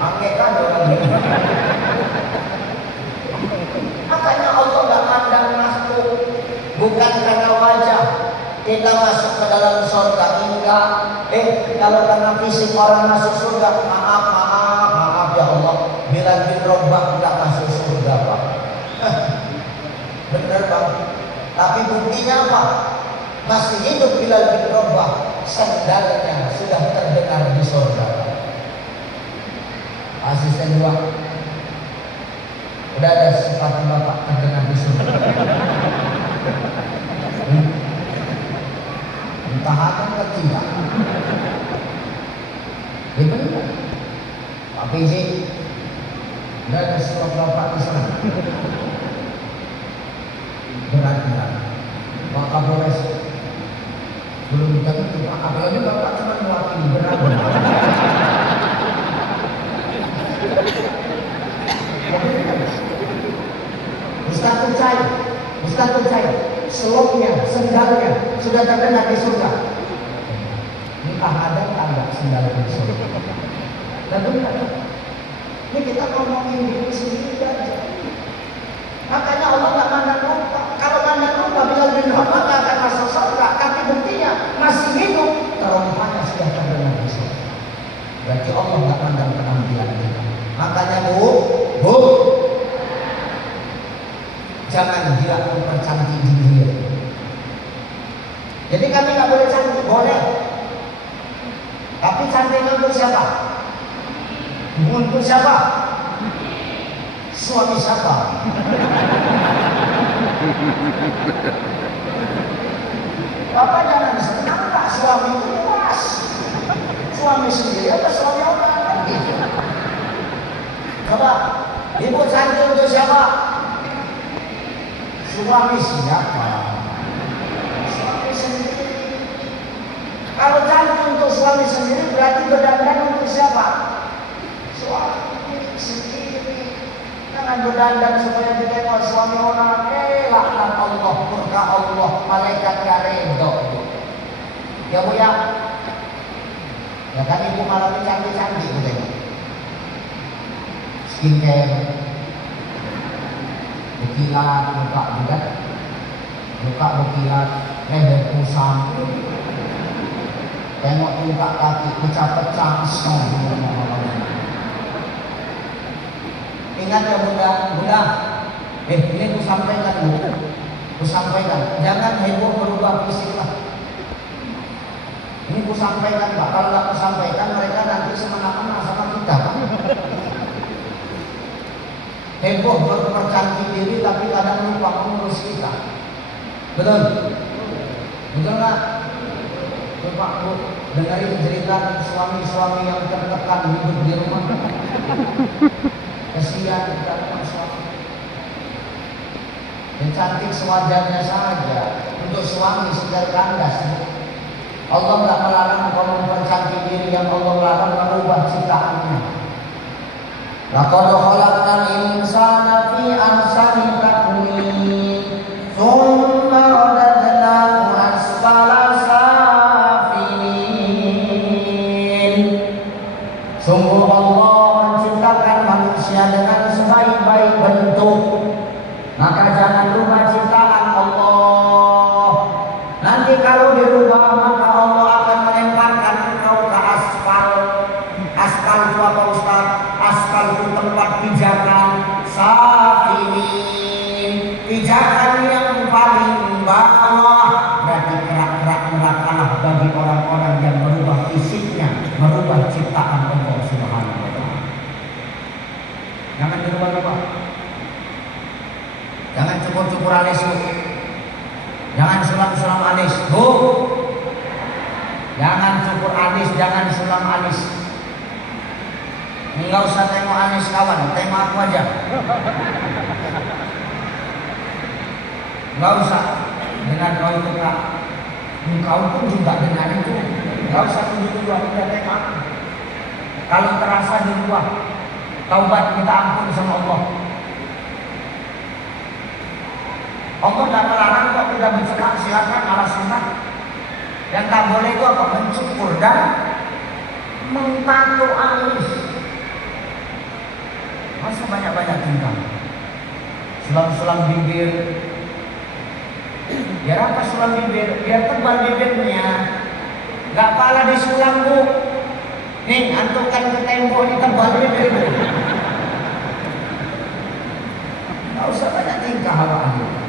anggekan orang ini. Makanya Allah gak pandang makhluk, bukan karena wajah. Kita masuk ke dalam surga enggak. Kalau karena fisik orang masuk surga, maaf ya Allah. Bilal bin Rabah enggak masuk surga Pak. Bener Pak. Tapi buktinya apa? Masih hidup Bilal bin Rabah, sandalnya sudah terdengar di surga. Asisten 2. Udah ada sepatu Bapak terdengar di surga. Entah akan ke tidak. Benar. Pak PJ, udah ada surat Bapak di sana. Berat-berat. Pak Kapolres belum jangan Pak Kapolres Bapak cuma mewakili berat-berat. Ustaz percaya selopnya, sendalnya sudah terdengar di surga. Entah ada tanda sendal di surga. Dan benar. Ini kita ngomongin diri sendiri aja. Makanya Allah nggak mandang rupa. Kalau mandang rupa, Bilal bin Rabah nggak akan masuk surga. Tapi buktinya masih hidup, terompahnya sudah terdengar di surga. Berarti Allah nggak mandang penampilan kita. Makanya bu, jangan dia mempercantik diri. Jadi kami nggak boleh cantik, boleh. Tapi cantik untuk siapa? Untuk siapa? Suami siapa? Bapak jangan senang Pak, suami itu luas. Suami sendiri atau suami orang lagi? Coba, ibu cantik untuk siapa? Suami siapa? Suami sendiri. Kalau cantik untuk suami sendiri berarti berdandan untuk siapa? Suami sendiri. Jangan berdandan supaya ditengok suami orang. Laknat Allah, murka Allah, malaikat gak redho. Ya Bu ya. Ya kan ibu malam ini cantik-cantik gitu. Skincare. Bukilat, buka juga. Buka bukilat, leher pusat. Tengok buka kaki, pecah-pecah. Ingat ya bunda, Ini ku sampaikan Bu, ku sampaikan, jangan heboh berubah fisik lah. Ini ku sampaikan Pak, kalau nggak ku sampaikan mereka nanti semena-mena sama kita Pak. Heboh berpercantik diri tapi kadang lupa mengurus kita. Betul? Betul nggak? Coba Bu, dengarin cerita suami-suami yang tertekan hidup di rumah. Kesian kita suami. Yang cantik sewajarnya saja. Untuk suami segar kandas. Allah nggak melarang kau mempercantik diri, yang Allah larang merubah ciptaannya. Laqad khalaqnal insana fi ahsani taqwim. Tsumma radadnahu asfala safilin. Sungguh Allah menciptakan manusia dengan sebaik-baik bentuk. Maka jangan lupa ciptaan Allah. Nanti kalau dirubah maka Allah akan melemparkan engkau ke aspal. Aspal itu apa Ustaz? Aspal itu tempat pijakan. Safilin, pijakan yang paling bawah. Berarti kerak-kerak neraka lah bagi orang-orang yang merubah fisiknya, merubah ciptaan Allah Subhanahu wa Ta'ala. Jangan dirubah-rubah. Jangan cukur-cukur alis Bu. Jangan sulam-sulam alis Bu. Jangan cukur alis, jangan sulam alis. Enggak usah tengok alis kawan, tengok aku aja. Enggak usah dengan kau itu Kak. Engkau pun juga dengan itu. Enggak usah tunjuk-tunjuk, udah tengok aku. Kalau terasa di luar, taubat kita ampun sama Allah. Allah tidak melarang kok kita bercakap, silakan ala sunnah. Yang tak boleh itu apa? Mencukur dan mentato alis. Masa banyak-banyak tingkah. Sulam-sulam bibir. Biar apa sulam bibir? Biar tebal bibirnya. Gak pala disulam Bu. Nih, antukan ke tembok ini tebal bibir. Gak usah banyak tingkah hawa-hawa.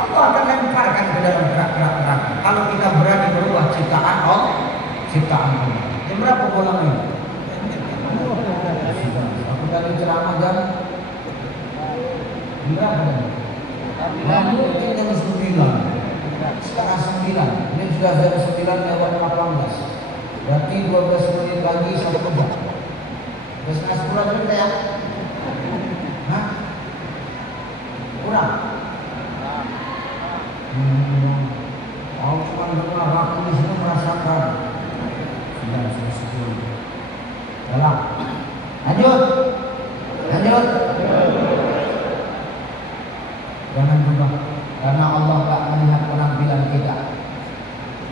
Allah akan lemparkan ke dalam gerak-gerak neraka kalau kita berani berubah ciptaan Allah, ciptaan Allah. Jam berapa pulang ini? Aku tadi ceramah jam berapa tadi? Mungkin jam 9. Sekarang 9. Ini sudah jam 9 lewat 18. Berarti 12 menit lagi 1 jam. Terus setengah 10 menit ya? Hah? Kurang? Aku cuma dengar, aku di sini merasakan. Sudah 10. Jalan. Lanjut. Jangan berubah, karena Allah tak melihat penampilan kita.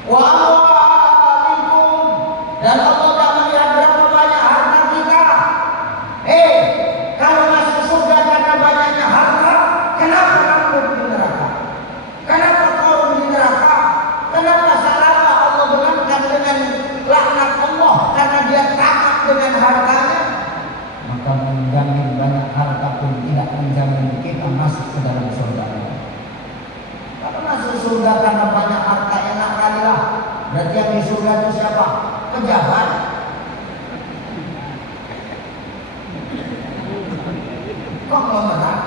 Wa amwalikum, dan Allah tak melihat berapa banyak harta kita. Kalau masuk surga karena banyaknya harta, kenapa kamu di neraka? Kenapa kau di neraka? Kenapa salah Allah benarkan dengan laknat Allah karena dia takut dengan hartanya? Maka menjamin banyak harta pun tidak menjamin kita masuk ke dalam surga. Kalau masuk surga karena banyak harta enak kali lah. Berarti yang di surga itu siapa? Pejabat. Konglomerat.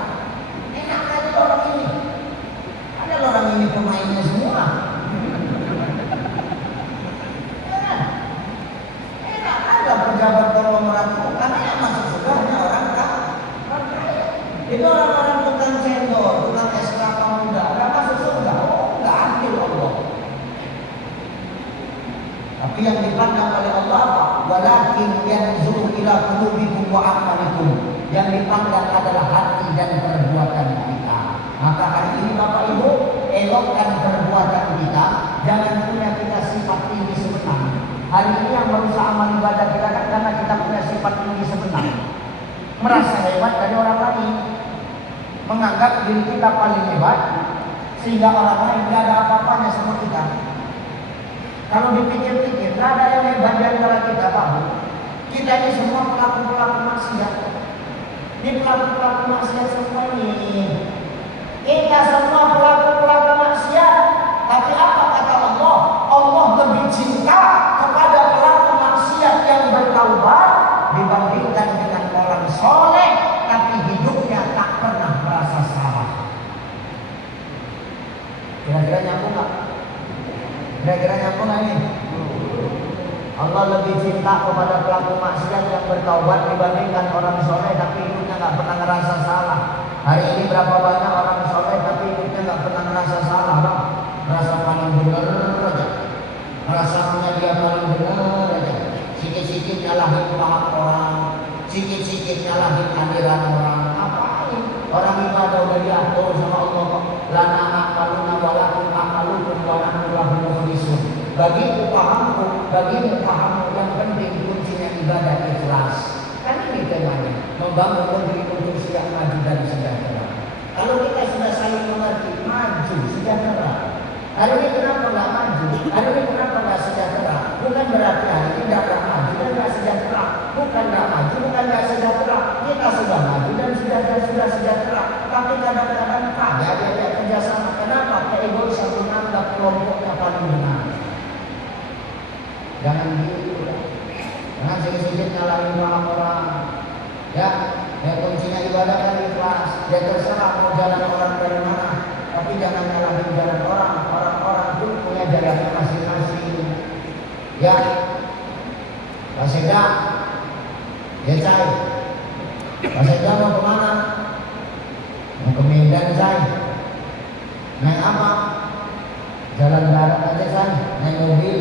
Enak kali orang ini. Ada orang ini pemainnya semua. Enak ada pejabat konglomerat itu karena yang masuk surga hanya orang kaya. Itu orang-orang tukang cendol, tukang es kelapa muda, nggak masuk surga. Oh, nggak adil Allah. Tapi yang dipandang oleh Allah apa? Walakin yanzuru ila qulubikum wa a'malikum. Yang dipandang adalah hati dan perbuatan kita. Maka hari ini Bapak Ibu, elokkan perbuatan kita, jangan punya kita sifat tinggi sebenarnya. Hari ini yang merusak amal ibadah kita kan karena kita punya sifat tinggi sebenarnya. Merasa hebat dari orang lain, menganggap diri kita paling hebat, sehingga orang lain tidak ada apa-apanya sama kita. Kalau dipikir-pikir, tidak ada yang hebat di antara kita, Pak. Kita ini semua pelaku-pelaku maksiat. Ini pelaku-pelaku maksiat semua ini. Kita semua pelaku-pelaku maksiat. Tapi apa kata Allah? Allah lebih cinta kepada pelaku maksiat yang bertaubat dibandingkan dengan orang soleh tapi hidupnya tak pernah merasa salah. Kira-kira nyambung nggak? Kira-kira nyambung nggak ini? Allah lebih cinta kepada pelaku maksiat yang bertaubat dibandingkan orang soleh tapi hidupnya nggak pernah ngerasa salah. Hari ini berapa banyak orang soleh tapi hidupnya nggak pernah ngerasa salah, bang? Merasa paling benar aja, merasa punya dia paling benar aja. Sikit-sikit nyalahin paham orang, sikit-sikit nyalahin aliran orang. Apain? Orang ibadah udah diatur sama Allah kok. Lana amaluna walakum amalukum wa nahnu lahu mukhlisun. Bagimu pahamku, bagimu pahammu, yang penting kuncinya ibadah ikhlas. Kan ini temanya, membangun negeri untuk siap maju dan sejahtera. Kalau kita sudah saling mengerti, maju sejahtera. Hari ini kenapa nggak maju? Hari ini kenapa nggak sejahtera? Bukan berarti hari ini nggak maju dan nggak sejahtera. Bukan nggak maju, bukan nggak sejahtera. Kita sudah maju dan sudah sejahtera. Tapi kadang-kadang kaya diajak kerjasama. Kenapa? Keegoisan menganggap kelompoknya paling benar. Jangan gitu. Jangan sedikit nyalahin paham orang. Ya, kuncinya ibadah kan ikhlas. Ya terserah mau jalan orang dari mana. Tapi jangan nyalahin jalan orang. Orang-orang itu punya jalannya masing-masing. Ya, Pak Seda, ya Cai. Pak Seda mau kemana? Mau ke Medan Cai. Naik apa? Jalan darat aja Cai. Naik mobil.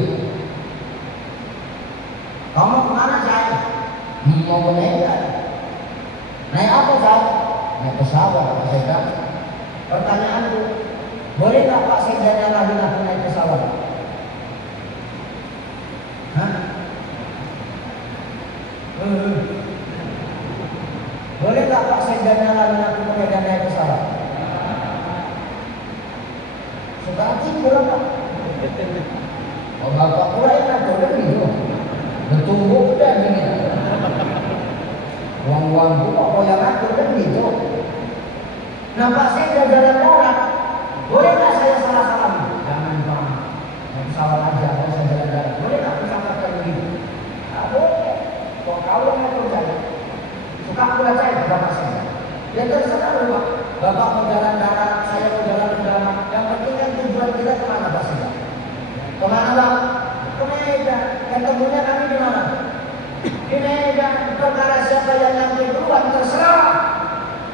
Kamu kemana Cai? Mau ke Medan. Naik apa Cai? Naik pesawat Pak Seda. Pertanyaanku, boleh nggak Pak Sekda nyalahin aku naik pesawat? Hah? Boleh nggak Pak Sekda nyalahin aku naik pesawat? Suka hati boleh Pak? Oh Bapak mulai nak boleh gitu. Bertumbuh udah gini. Uang-uang kok koyak aku kan gitu. Nah Pak Sekda jalan darat, boleh nggak saya salah-salah? Jangan Pak, naik pesawat aja, saya jalan darat. Boleh nggak ucapkan begitu? Nggak boleh. Kok kau yang ngatur jalan? Suka pula saya berapa Sekda? Ya terserah loh Pak. Bapak mau jalan darat, saya mau jalan udara. Yang penting kan tujuan kita kemana Pak Sekda? Kemana Pak? Ke Medan. Ketemunya kami di mana? Di Medan. Perkara siapa yang nyampe duluan terserah.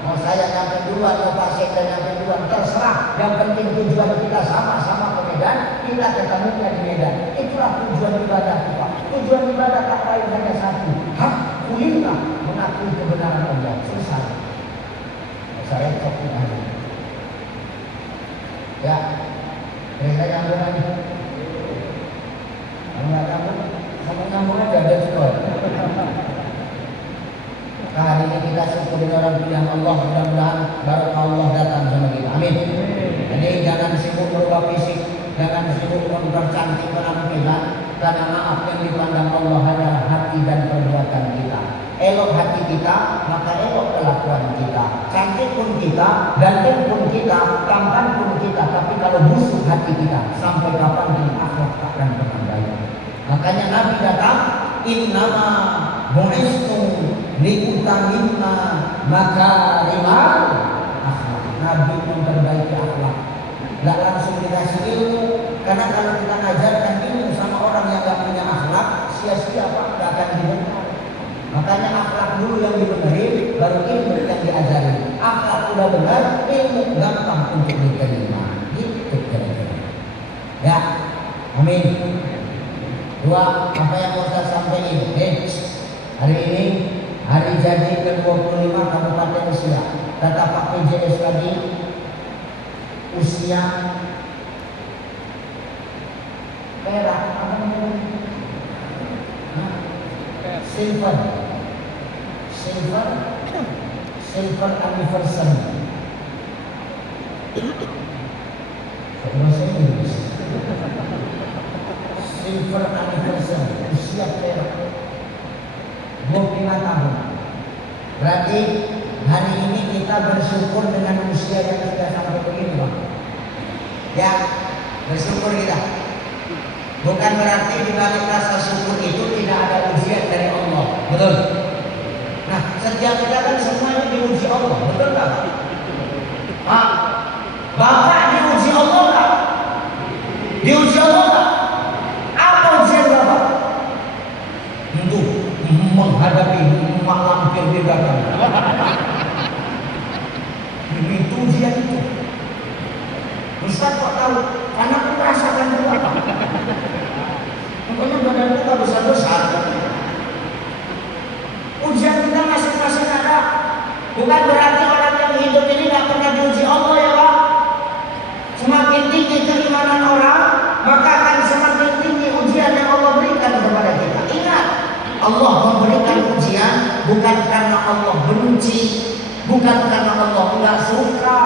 Mau saya nyampe duluan, mau Pak Sekda nyampe duluan, terserah. Yang penting tujuan kita sama-sama ke Medan, kita ketemunya di Medan. Itulah tujuan ibadah kita. Tujuan ibadah tak lain hanya satu. Hak kulillah, mengakui kebenaran Allah. Selesai. Saya cek ini. Ya, mereka nyambung lagi. Kalau nggak nyambung, kamu nyambung aja ada sekolah. Hari ini kita syukurin orang pilihan Allah, mudah-mudahan barokah Allah datang sama kita. Amin. Jadi jangan sibuk merubah fisik, jangan sibuk mempercantik penampilan, karena maaf yang dipandang Allah adalah hati dan perbuatan kita. Elok hati kita, maka elok kelakuan kita. Cantik pun kita, ganteng pun kita, tampan pun kita. Tapi kalau busuk hati kita, sampai kapan pun akhlak akan pernah baik. Makanya Nabi datang, innama bu'istu liutamimma makarimal akhlak. Nabi memperbaiki akhlak. Nggak langsung dikasih ilmu, karena kalau kita ngajarkan ilmu sama orang yang nggak punya akhlak, sia-sia Pak, nggak akan didengar. Makanya akhlak dulu yang dibenerin, baru ilmu yang diajarin. Akhlak udah benar, ilmu gampang untuk diterima. Gitu kira-kira. Ya, amin. Dua, apa yang mau saya sampaikan? Hari ini hari jadi ke-25 Kabupaten Siak. Kata Pak PJS tadi, usia perak, apa namanya? Silver anniversary. Bahasa Inggris. Silver anniversary, usia perak 25 tahun. Berarti hari ini kita kita bersyukur dengan usia yang sudah sampai begini, Bang. Ya, bersyukur kita. Bukan berarti di balik rasa syukur itu tidak ada ujian dari Allah. Betul? Nah, setiap kita kan semuanya diuji Allah. Betul tak? Pak, Bapak diuji Allah tak? Diuji Allah tak? Apa ujian Bapak? Untuk menghadapi mak lampir di belakang. Itu ujian itu. Ustaz kok tahu? Karena aku merasakan juga. Pokoknya badan kita besar-besar. Ujian kita masing-masing ada. Bukan berarti orang yang hidup ini nggak pernah diuji Allah ya Pak. Semakin tinggi keimanan orang, maka akan semakin tinggi ujian yang Allah berikan kepada kita. Ingat, Allah memberikan ujian bukan karena Allah benci, bukan karena Allah nggak suka.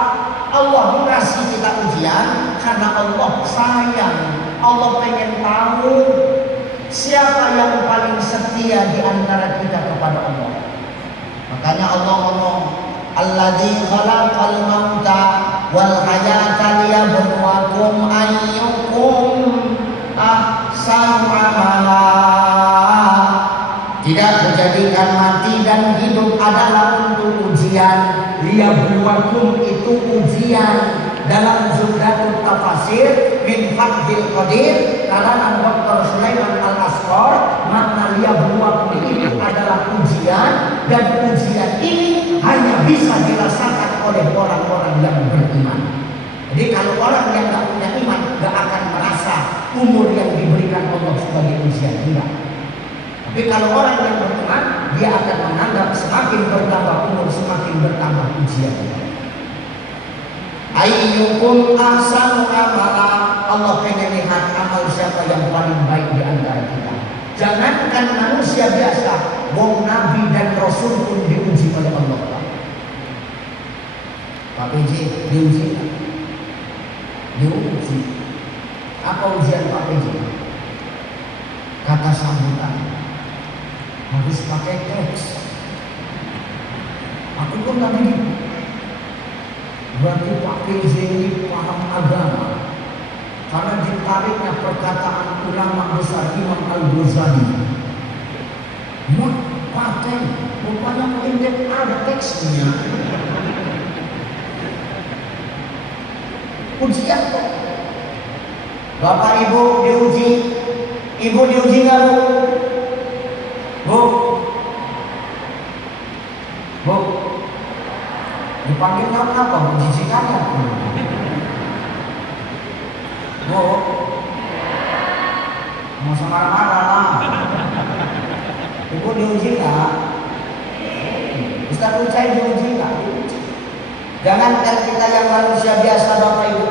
Allah mengasih kita ujian karena Allah sayang. Allah pengen tahu siapa yang paling setia di antara kita kepada Allah. Makanya Allah ngomong, "Alladzi khalaqal mauta wal hayata liyabluwakum ayyukum ahsanu amala." Tidak menjadikan mati dan hidup adalah untuk ujian. Liyabluwakum itu ujian. Dalam Zuhdatul Tafasir min Fathil Qadir karangan Dr. Sulaiman Al-Asqar, makna liyabluwakum itu adalah ujian, dan ujian ini hanya bisa dirasakan oleh orang-orang yang beriman. Jadi kalau orang yang tidak punya iman tidak akan merasa umur yang diberikan Allah sebagai ujian, tidak. Tapi kalau orang yang beriman, dia akan menganggap semakin bertambah umur semakin bertambah ujian. Ayyukum ahsanu amala. Allah pengen lihat amal siapa yang paling baik di antara kita. Jangankan manusia biasa, wong nabi dan rasul pun diuji oleh Allah. Pak PJ diuji. Diuji. Apa ujian Pak PJ? Kata sambutan harus pakai teks. Aku pun nggak begitu. Berarti Pak PJ ini paham agama. Karena ditariknya perkataan ulama besar Imam Al-Ghazali. Mak pakai, rupanya mungkin dia ada teksnya. Ujian kok. Bapak Ibu diuji. Ibu diuji nggak Bu? Bu? Bu? Dipanggil apa? Menjijikannya. Bu? Mau marah-marah lah. Ibu diuji nggak? Ustaz Ucai diuji nggak? Jangankan kita yang manusia biasa Bapak Ibu,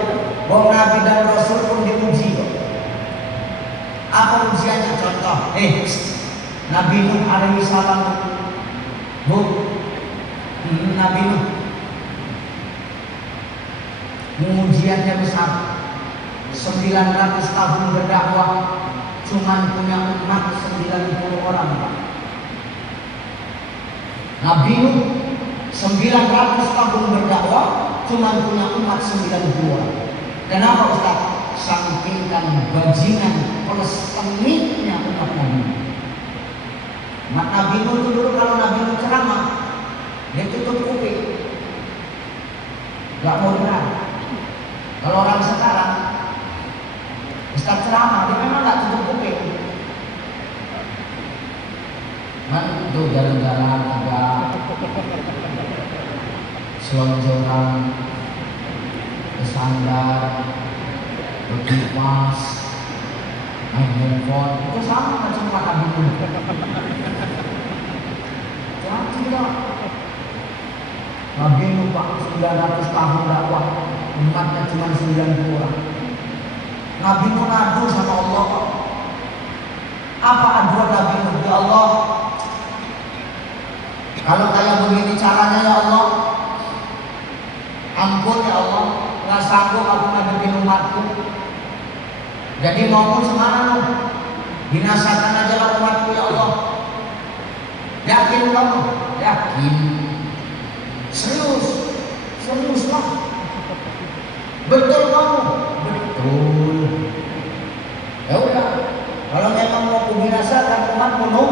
wong Nabi dan Rasul pun diuji. Apa ujiannya? Contoh, Nabi Nuh alaihi salam. Bu, Nabi Nuh ujiannya besar. 900 tahun berdakwah, cuman punya umat 90 orang. Nabi Nuh 900 tahun berdakwah, cuman punya umat 90 orang. Kenapa Ustaz? Sampingkan bajingan plus peniknya umat Nabi. Umat Nabi Nuh itu dulu kalau Nabi Nuh ceramah, dia tutup kuping, gak mau dengar. Kalau orang sekarang Ustaz ceramah, dia memang gak tutup kuping. Man itu jalan-jalan agak selonjoran, bersandar, berkipas, main handphone, itu sama macam kata buku. Jadi lah, Nabi lupa 900 tahun dakwah, umatnya cuma 90 orang. Nabi Nuh ngadu sama Allah. Apa aduan Nabi Nuh? Ya Allah, kalau kayak begini caranya ya Allah, ampun ya Allah, nggak sanggup aku ngadepin umatku. Jadi mau semana Nuh, binasakan aja lah umatku ya Allah. Yakin kamu? Yakin. Serius. Betul kamu? Betul. Ya udah, kalau memang mau kubinasakan umat penuh,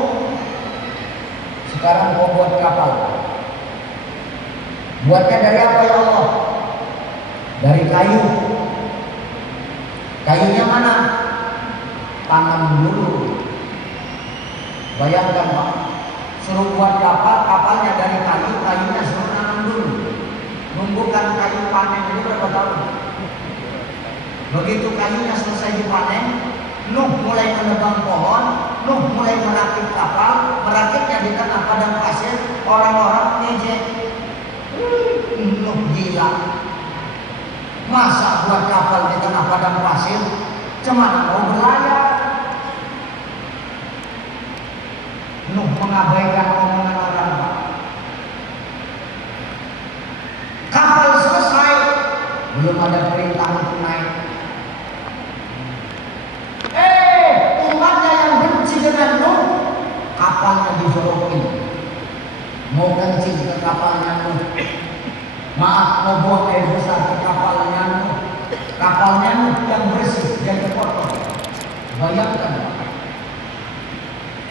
sekarang kau buat kapal. Buatnya dari apa ya Allah? Dari kayu. Kayunya mana? Tanam dulu. Bayangkan Pak, suruh buat kapal, kapalnya dari kayu, kayunya suruh tanam dulu. Nunggukan kayu panen itu berapa tahun? Begitu kayunya selesai dipanen, Nuh mulai menebang pohon, Nuh mulai merakit kapal, merakitnya di tengah padang pasir, orang-orang ngejek. Nuh gila. Masa buat kapal di tengah padang pasir? Cemana mau berlayar? Nuh mengabaikan omongan orang. Kapal selesai, belum ada perintah untuk naik. Umatnya yang benci dengan Nuh, kapalnya dijorokin. Mau kencing ke kapalnya Nuh. Maaf, mau buang air besar ke kapalnya Nuh. Kapalnya Nuh yang bersih jadi kotor. Bayangkan.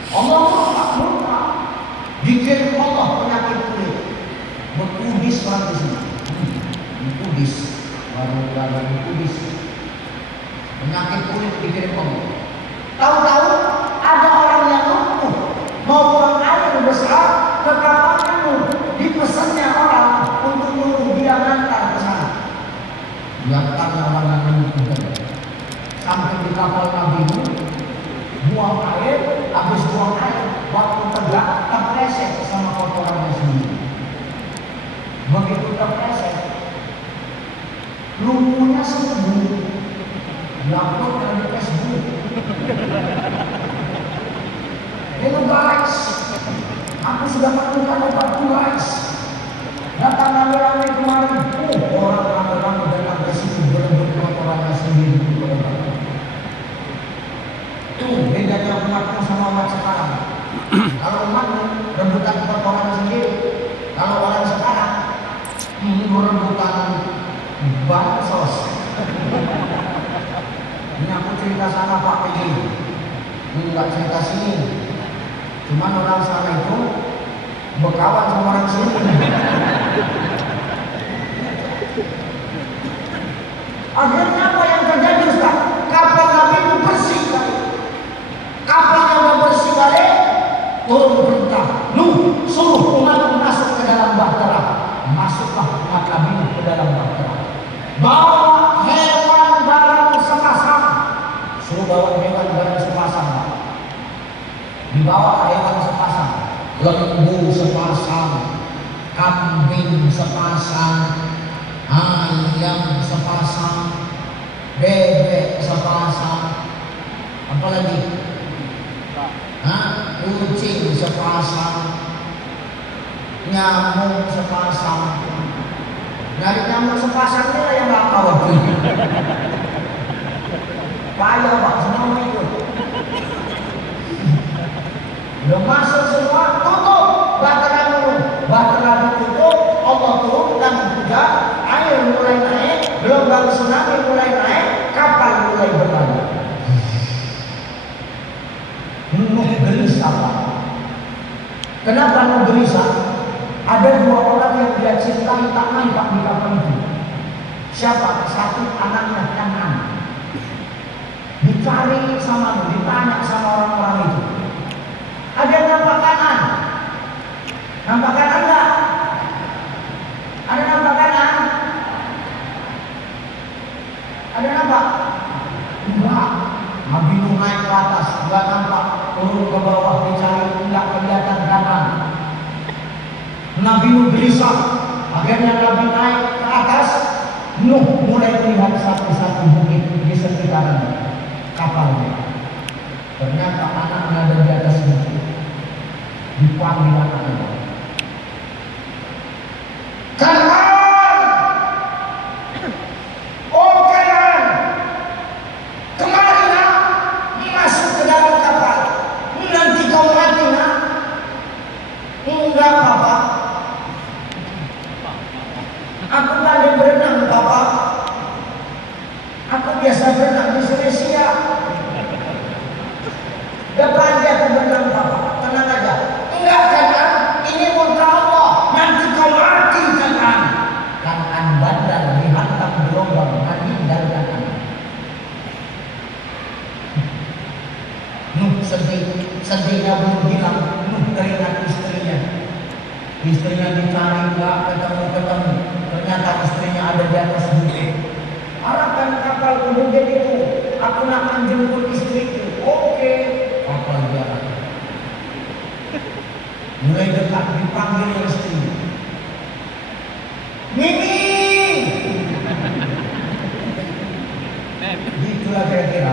Allah murka. Dikirim Allah penyakit kulit. Berkudis orang di sini. Berkudis. Baru berkudis. Penyakit kulit dikirim Allah. Tahu-tahu ada orang yang lumpuh mau buang air besar ke kapalnya Nuh. Dipesannya orang untuk nyuruh dia ngantar ke sana. Biarkan orang yang lumpuh sampai di kapal Nabi Nuh, buang air, habis buang air, waktu tegak terpleset sama kotorannya sendiri. Begitu terpleset, lumpuhnya sembuh. Diupload dari Facebook. Hello guys, aku sudah menemukan obat guys. Datang rame-rame kemarin. Orang rame-rame datang ke situ berebut kotorannya sendiri. Tuh bedanya umatmu sama umat sekarang. Kalau umatmu rebutan kotoran sendiri, kalau orang sekarang rebutan bansos. Ini aku cerita sana Pak PJ, enggak cerita sini. Cuman orang sana itu berkawan sama orang sini. Akhirnya apa yang terjadi Ustaz? Kapal Nabi itu bersih kali. Kapalnya udah bersih kali, turun perintah, Nuh suruh umat masuk ke dalam bahtera. Masuklah umat Nabi ke dalam bahtera. Bawa hewan barang sepasang. Suruh bawa hewan barang sepasang Pak. Dibawa hewan sepasang, lembu sepasang, kambing sepasang, ayam sepasang, bebek sepasang, apalagi? Kucing sepasang, nyamuk sepasang. Dari nyamuk sepasang ini yang nggak tahu. Payah Pak, semua itu. Udah masuk semua, tutup bahtera Nuh. Bahtera ditutup, Allah turunkan hujan, air mulai naik, gelombang tsunami mulai naik, kapal mulai berlayar. Nuh gelisah Pak. Kenapa Nuh gelisah? Ada dua orang yang dia cintai tak nampak di kapal itu. Siapa? Satu anaknya Kanan. Dicari sama Nuh, ditanya sama orang-orang itu. Ada nampak Kanan? Nampak Kanan enggak? Ada nampak Kanan? Ada nampak? Enggak. Nabi Nuh naik ke atas, enggak nampak. Turun ke bawah dicari, enggak kelihatan Kanan. Nabi Nuh gelisah. Akhirnya Nabi naik ke atas. Nuh mulai melihat satu-satu bukit di sekitaran kapalnya. Ternyata anaknya ada di atas bukit. Dipanggil anaknya. Kanan! Oh Kanan! Kemari nak? Masuk ke dalam kapal. Nanti kau mati nak? Enggak Papa. Aku pandai berenang Papa. sedihnya belum hilang, teringat istrinya. Istrinya dicari nggak ketemu. Ternyata istrinya ada di atas bukit. Arahkan kapal ke bukit itu. Aku akan jemput istriku. Oke. Kapal jalan. Mulai dekat dipanggil istrinya. Mimi. Gitulah kira-kira.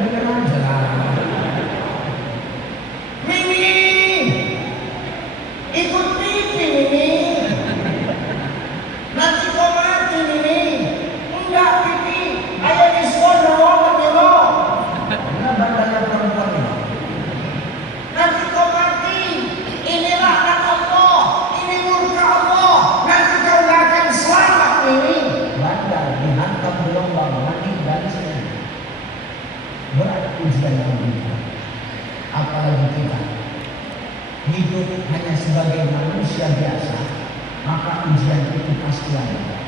Beneran aja lah. Mimi, ikut pipi Mimi. Nanti kau mati Mimi. Enggak pipi, ayo disono menilo. Nah bandanya perempuan ini. Nanti kau mati. Ini laknat Allah, ini murka Allah. Nanti kau nggak akan selamat Mimi. Bandar dihantam gelombang mati dari sini. Berat ujian yang kita. Apalagi kita hidup hanya sebagai manusia biasa, maka ujian itu pasti ada.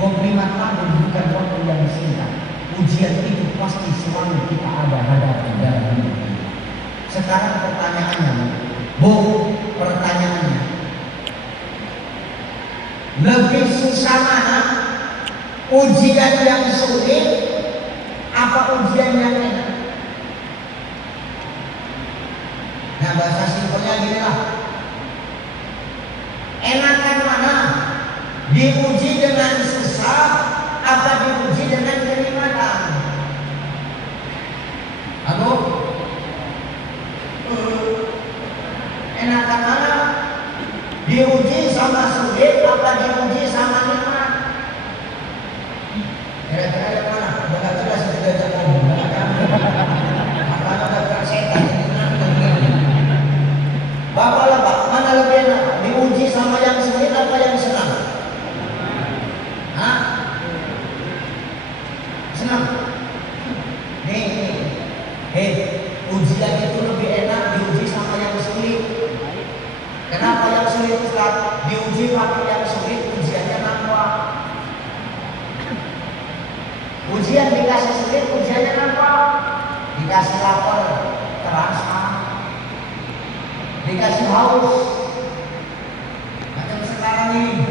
25 tahun bukan waktu yang singkat. Ujian itu pasti selalu kita ada hadapi dalam hidup kita. Sekarang pertanyaannya, pertanyaannya, lebih susah mana? Ujian yang sulit apa ujian yang enak? Nah bahasa simpelnya gini lah. Enakan mana? Diuji dengan susah apa diuji dengan kenikmatan? Aduh. Enakan mana? Diuji sama sulit apa diuji sama nikmat? Kira-kira yang mana? Jangan jelas tidak jangan. Makanya dekat setan. Bapak lah Pak, mana lebih enak? Diuji sama yang sulit apa yang senang? Hah? Senang? Nih, ujian itu lebih enak diuji sama yang sulit. Kenapa yang sulit Ustaz? Diuji pakai yang sulit, ujiannya nampak. Ujian dikasih sulit, ujiannya nampak. Dikasih lapar, terasa. Dikasih haus macam sekarang ini.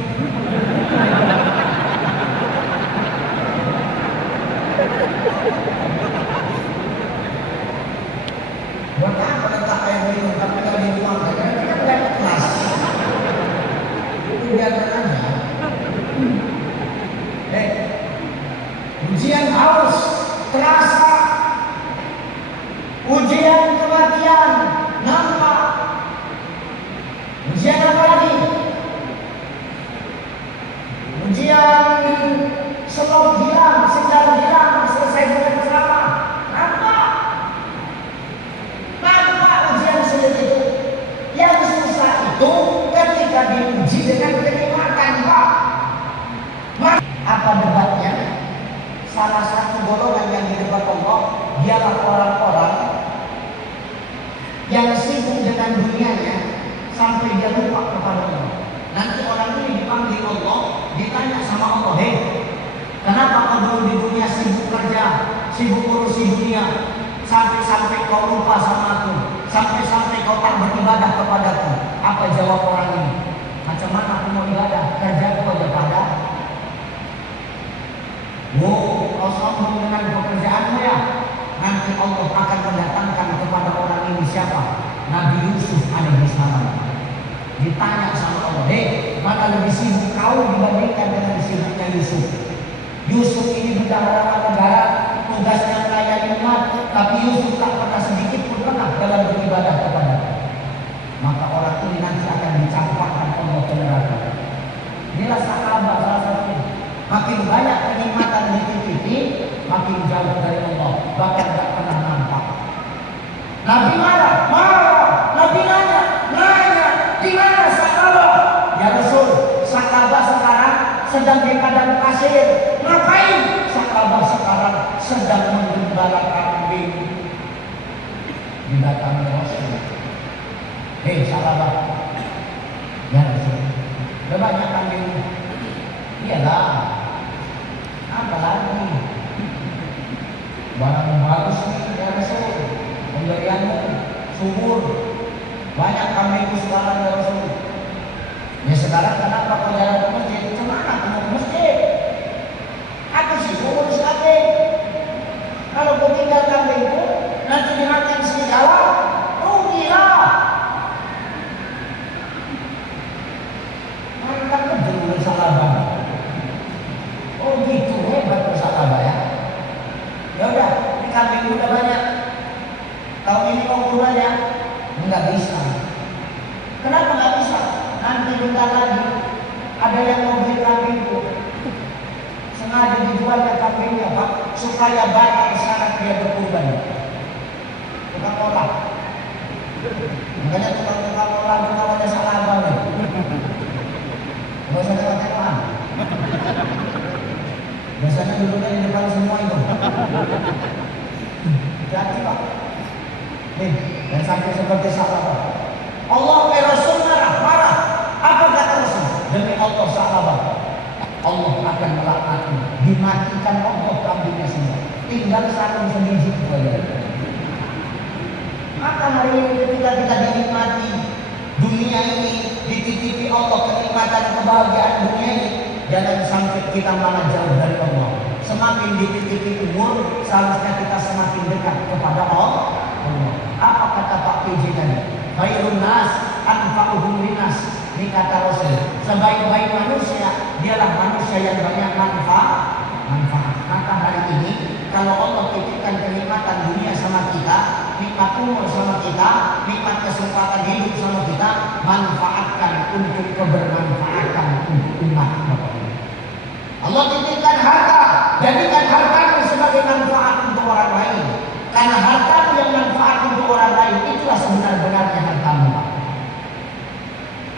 Buat apa letak air minum tapi kalau dibuang saja kan nggak ikhlas. Itu biarkan aja. Ujian haus terasa, ujian kematian nampak. Ujian apa lagi? Ujian selop hilang, sendal hilang, selesai dengan selamat. Nampak ujian sulit itu. Yang susah itu ketika diuji dengan kenikmatan, Pak. Apa debatnya? Salah satu golongan yang didebat Allah, dialah orang-orang yang sibuk dengan dunianya sampai dia lupa kepada Allah. Nanti orang ini dipanggil Allah, ditanya sama Allah, kenapa kau dulu di dunia sibuk kerja, sibuk urusi dunia, sampai kau lupa sama aku, sampai kau tak beribadah kepadaku? Apa jawab orang ini? Macam mana aku mau ibadah? Kerja kau aja pada. Kau sombong dengan pekerjaanmu ya? Nanti Allah akan mendatangkan kepada orang ini siapa? Nabi Yusuf alaihissalam. Ditanya sama Allah, mana lebih sibuk kau dibandingkan dengan sibuknya Yusuf? Yusuf ini bendahara negara, tugasnya melayani umat, tapi Yusuf tak pernah sedikit pun pernah dalam beribadah kepada. Maka orang ini nanti akan dicampakkan Allah ke neraka. Inilah sahabat salah satunya. Makin banyak kenikmatan dititipi, makin jauh dari Allah, bahkan tak pernah nampak. Nabi marah. Nabi nanya, di mana sahabat? Ya Rasul, sahabat sekarang sedang di padang pasir. Ngapain? Sahabat sekarang sedang menggembala kambing. Didatangi Rasul. Sahabat. Ya Rasul, udah banyak kambing. Iyalah. Apa lagi? Barang bagus nih, ya Rasul. pemberianmu subur. Banyak kambingku sekarang ya Rasul. Ya sekarang kenapa kau jalan ke masjid? Cuma aku mau ke masjid. Aku sih ngurus kambing. Kalau kau tinggal kambingku, nanti dimakan serigala, rugilah. Mereka kerja bersahabat. Oh gitu hebat bersahabat ya. Ya udah, ini kambing udah banyak. Tahun ini mau kurang ya? Enggak bisa. Kenapa nggak bisa? Nanti bentar lagi ada yang mau beli kambingku. Sengaja dijualnya kambingnya Pak, supaya batal syarat dia berkurban. Tukang olah. Makanya tukang olah itu kawannya salah banget. Gak usah lewat-lewat. Biasanya duduknya di depan semua itu. Hati Pak. Nih, dan sampai seperti sahabat. Allah Rasul marah. Apa kata Rasul? Demi Allah sahabat. Allah akan melaknati. Dimatikan Allah kambingnya semua. Tinggal sarung sebiji saja. Maka hari ini ketika kita dinikmati dunia ini, dititipi Allah kenikmatan kebahagiaan dunia ini, jangan sampai kita malah jauh dari Allah. Semakin dititipi umur, seharusnya kita semakin dekat kepada Allah. Apa kata Pak PJ tadi? Khairun nas anfa'uhum linnas. Ini kata Rasul. Sebaik-baik manusia dialah manusia yang banyak manfaat. Maka hari ini kalau Allah titipkan kenikmatan dunia sama kita, nikmat umur sama kita, nikmat kesempatan hidup sama kita, manfaatkan untuk kebermanfaatan untuk umat. Allah titipkan harta, jadikan hartamu sebagai manfaat untuk orang lain. Karena hartamu yang manfaat untuk orang lain, itulah sebenar-benarnya hartamu.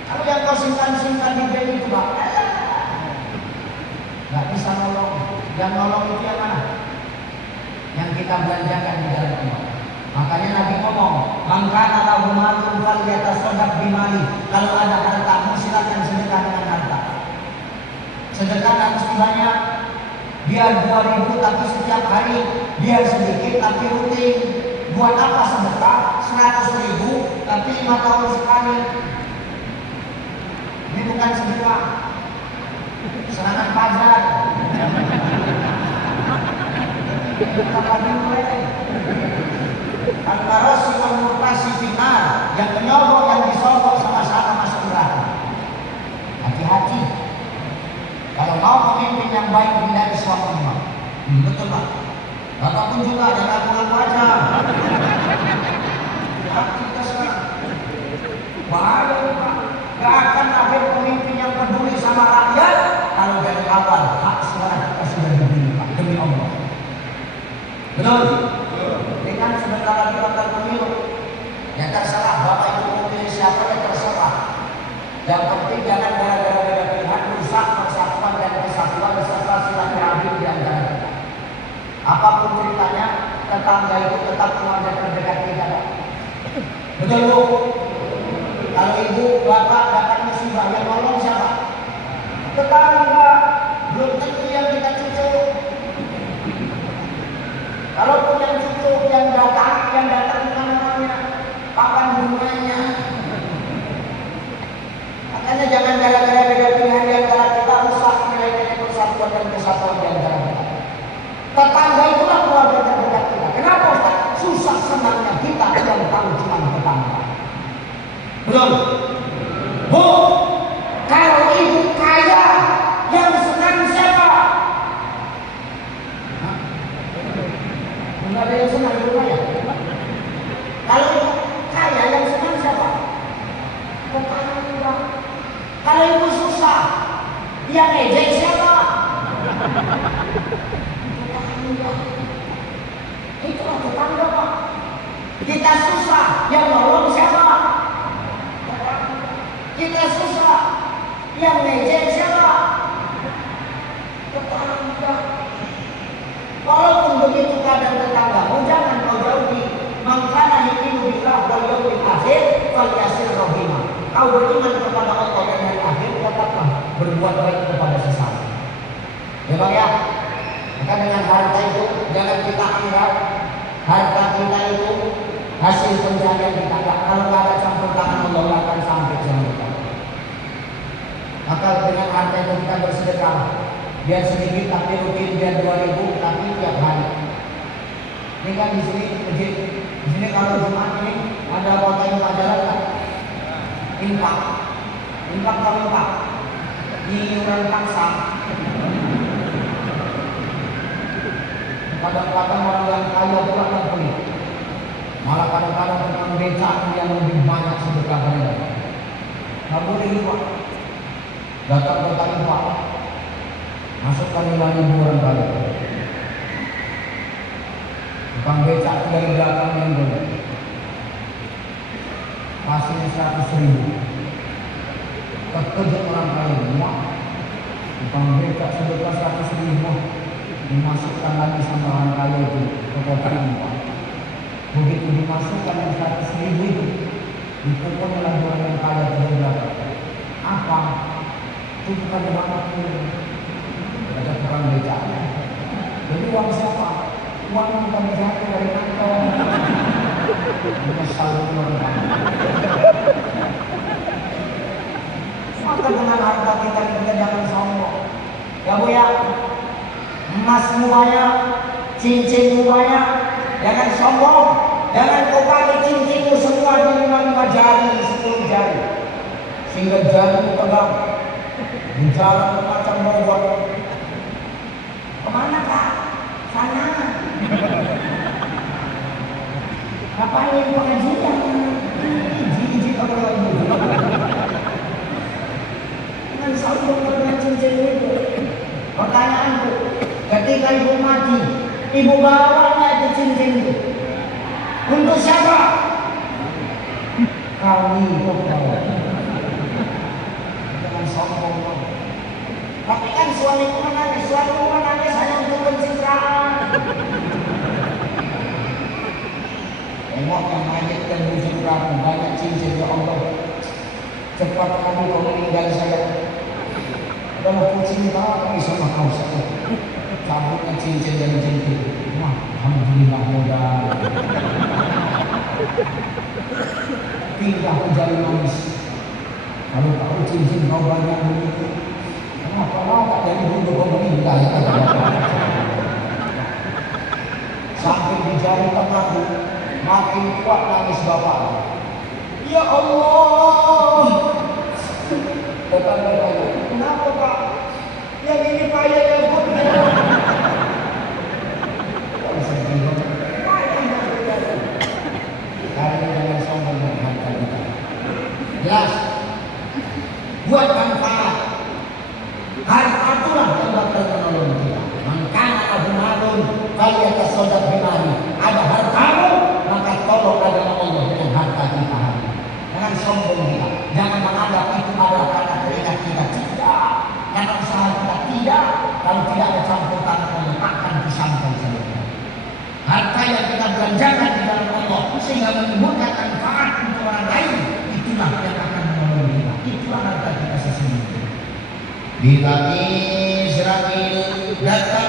Kalau yang kau simpan-simpan di bank itu Pak, nggak bisa nolong. Yang nolong itu yang mana? Yang kita belanjakan di dalam Allah. Makanya Nabi ngomong, "Mangkana lahu malun falyatasaddaq bimali." Kalau ada harta, silakan sedekah dengan harta. Sedekah harus banyak. Biar 2.000 tapi setiap hari, biar sedikit tapi rutin. Buat apa sedekah 100.000 tapi 5 tahun sekali? Ini bukan sedekah, serangan pajak. Antara si murtasi final, yang menyogok yang disogok sama-sama masuk neraka. Hati-hati. Kalau mau pemimpin yang baik hindari suatu imam. Betul Pak. Bapak pun juga jangan ngaku-ngaku aja. Hati kita sekarang. Bahaya Pak. Gak akan ada pemimpin yang peduli sama rakyat kalau dari awal hak suara kita sudah diberi Pak, demi Allah. Betul? Ini kan sebentar lagi bakal pemilu. Ya terserah Bapak itu memilih siapa ya terserah. Yang penting jangan gara-gara beda pilihan rusak persatuan dan kesatuan serta silaturahmi di antara kita. Apapun ceritanya, tetangga itu tetap keluarga terdekat kita Pak. Betul Bu? Kalau ibu, bapak dapat musibah yang nolong siapa? Tetangga. Belum tentu yang kita cucu. Kalaupun yang cucu yang datang bukan namanya, kapan bunganya? Makanya jangan gara-gara beda pilihan di antara kita rusak nilai-nilai persatuan dan kesatuan di antara kita. Tetangga itulah keluarga terdekat kita. Kenapa Ustaz? Susah senangnya kita yang tahu cuma tetangga. Betul? Bu, kalau ibu kaya, yang senang siapa? Enggak ada yang senang ibu kaya. Kalau ibu kaya, yang senang siapa? Tetangga. Kalau ibu susah, yang ejek siapa? Tetangga. Itulah tetangga Pak. Kita susah, yang nolong siapa? Kita susah, yang ngejek siapa? Tetangga. Walaupun begitu keadaan tetanggamu, jangan kau jauhi. Mangkana yu'minu billah wal yawmil akhir falyasir rahimah. Kau beriman kepada Allah dan hari akhir, tetaplah berbuat baik kepada sesama. Ya Bang ya. Maka dengan harta itu jangan kita anggap harta kita itu hasil pencarian kita. Kalau nggak ada campur tangan Allah nggak akan sampai sama kita. Maka dengan harta itu kita bersedekah. Biar sedikit tapi rutin, biar 2000 tapi tiap hari. Ini kan di sini masjid. Di sini kalau Jumat ini ada kota yang pelajaran kan? Infak. Infak kalau infak. Iuran paksa. Kadang-kadang orang yang kaya pula yang pelit. Malah kadang-kadang tukang becak yang lebih banyak sedekah mereka. Nggak boleh infak. Datang ke infak. Masukkan nilai orang kali. Tukang becak dari belakang yang boleh. Kasih 100.000. Terkejut orang kaya semua. Tukang becak sedekah 100.000. Dimasukkan lagi sama orang kaya itu ke kotak infak. Begitu dimasukkan yang 100.000 itu, dipukul oleh orang yang kaya dari belakang. Apa? Itu bukan banget tuh. Ada tukang becak. Jadi uang siapa? Uang yang kami jatuh dari kantong. Menyesal orang. Maka dengan harta kita jangan sombong. Ya Bu ya, emasmu banyak, cincinmu banyak, jangan sombong. Jangan kau pakai cincinmu semua di 5 jari, 10 jari, sehingga jarimu tegang. Di jalan macam bobot. Kemana Kak? Sana. Ngapain pengajian? Jijik apa lagi? Dengan sombong dengan cincin itu. Pertanyaanku, ketika ibu mati, ibu bawanya itu cincin itu. Untuk siapa? Kami bawa. Jangan sombong. Tapi kan suamiku menangis hanya untuk pencitraan. Tengok yang mayat dan bujuran banyak cincin ya Allah. Cepat kami kau meninggal saya. Kalau aku cinta kami sama kau saja. Cabutnya cincin dari cincin. Wah, alhamdulillah mudah. Pindah ke jalan manis. Kalau tahu cincin kau banyak begitu, kenapa lama dari dulu kau meninggal? Sampai di jari tengahku, makin kuat nangis bapak. Ya Allah, tetangga tanya, kenapa Pak? Yang ini kaya ya pun. Karena jangan sombong dengan harta kita. Jelas, buat manfaat. Harta itulah yang bakal menolong kita. Makanya Abu Malun kaya tersodak bimari. Ada hartamu, maka tolong agama Allah dengan harta kita. Jangan sombong kita. Jangan menganggap itu adalah karena keringat kita. Tidak. Karena usaha kita tidak. Kalau tidak ada campur tangan Allah, akan disampai saja. Harta yang kita belanjakan di dalam Allah sehingga menimbulkan manfaat untuk orang lain, itulah yang akan menolong kita. Itulah harta kita sesungguhnya. Bila Israel datang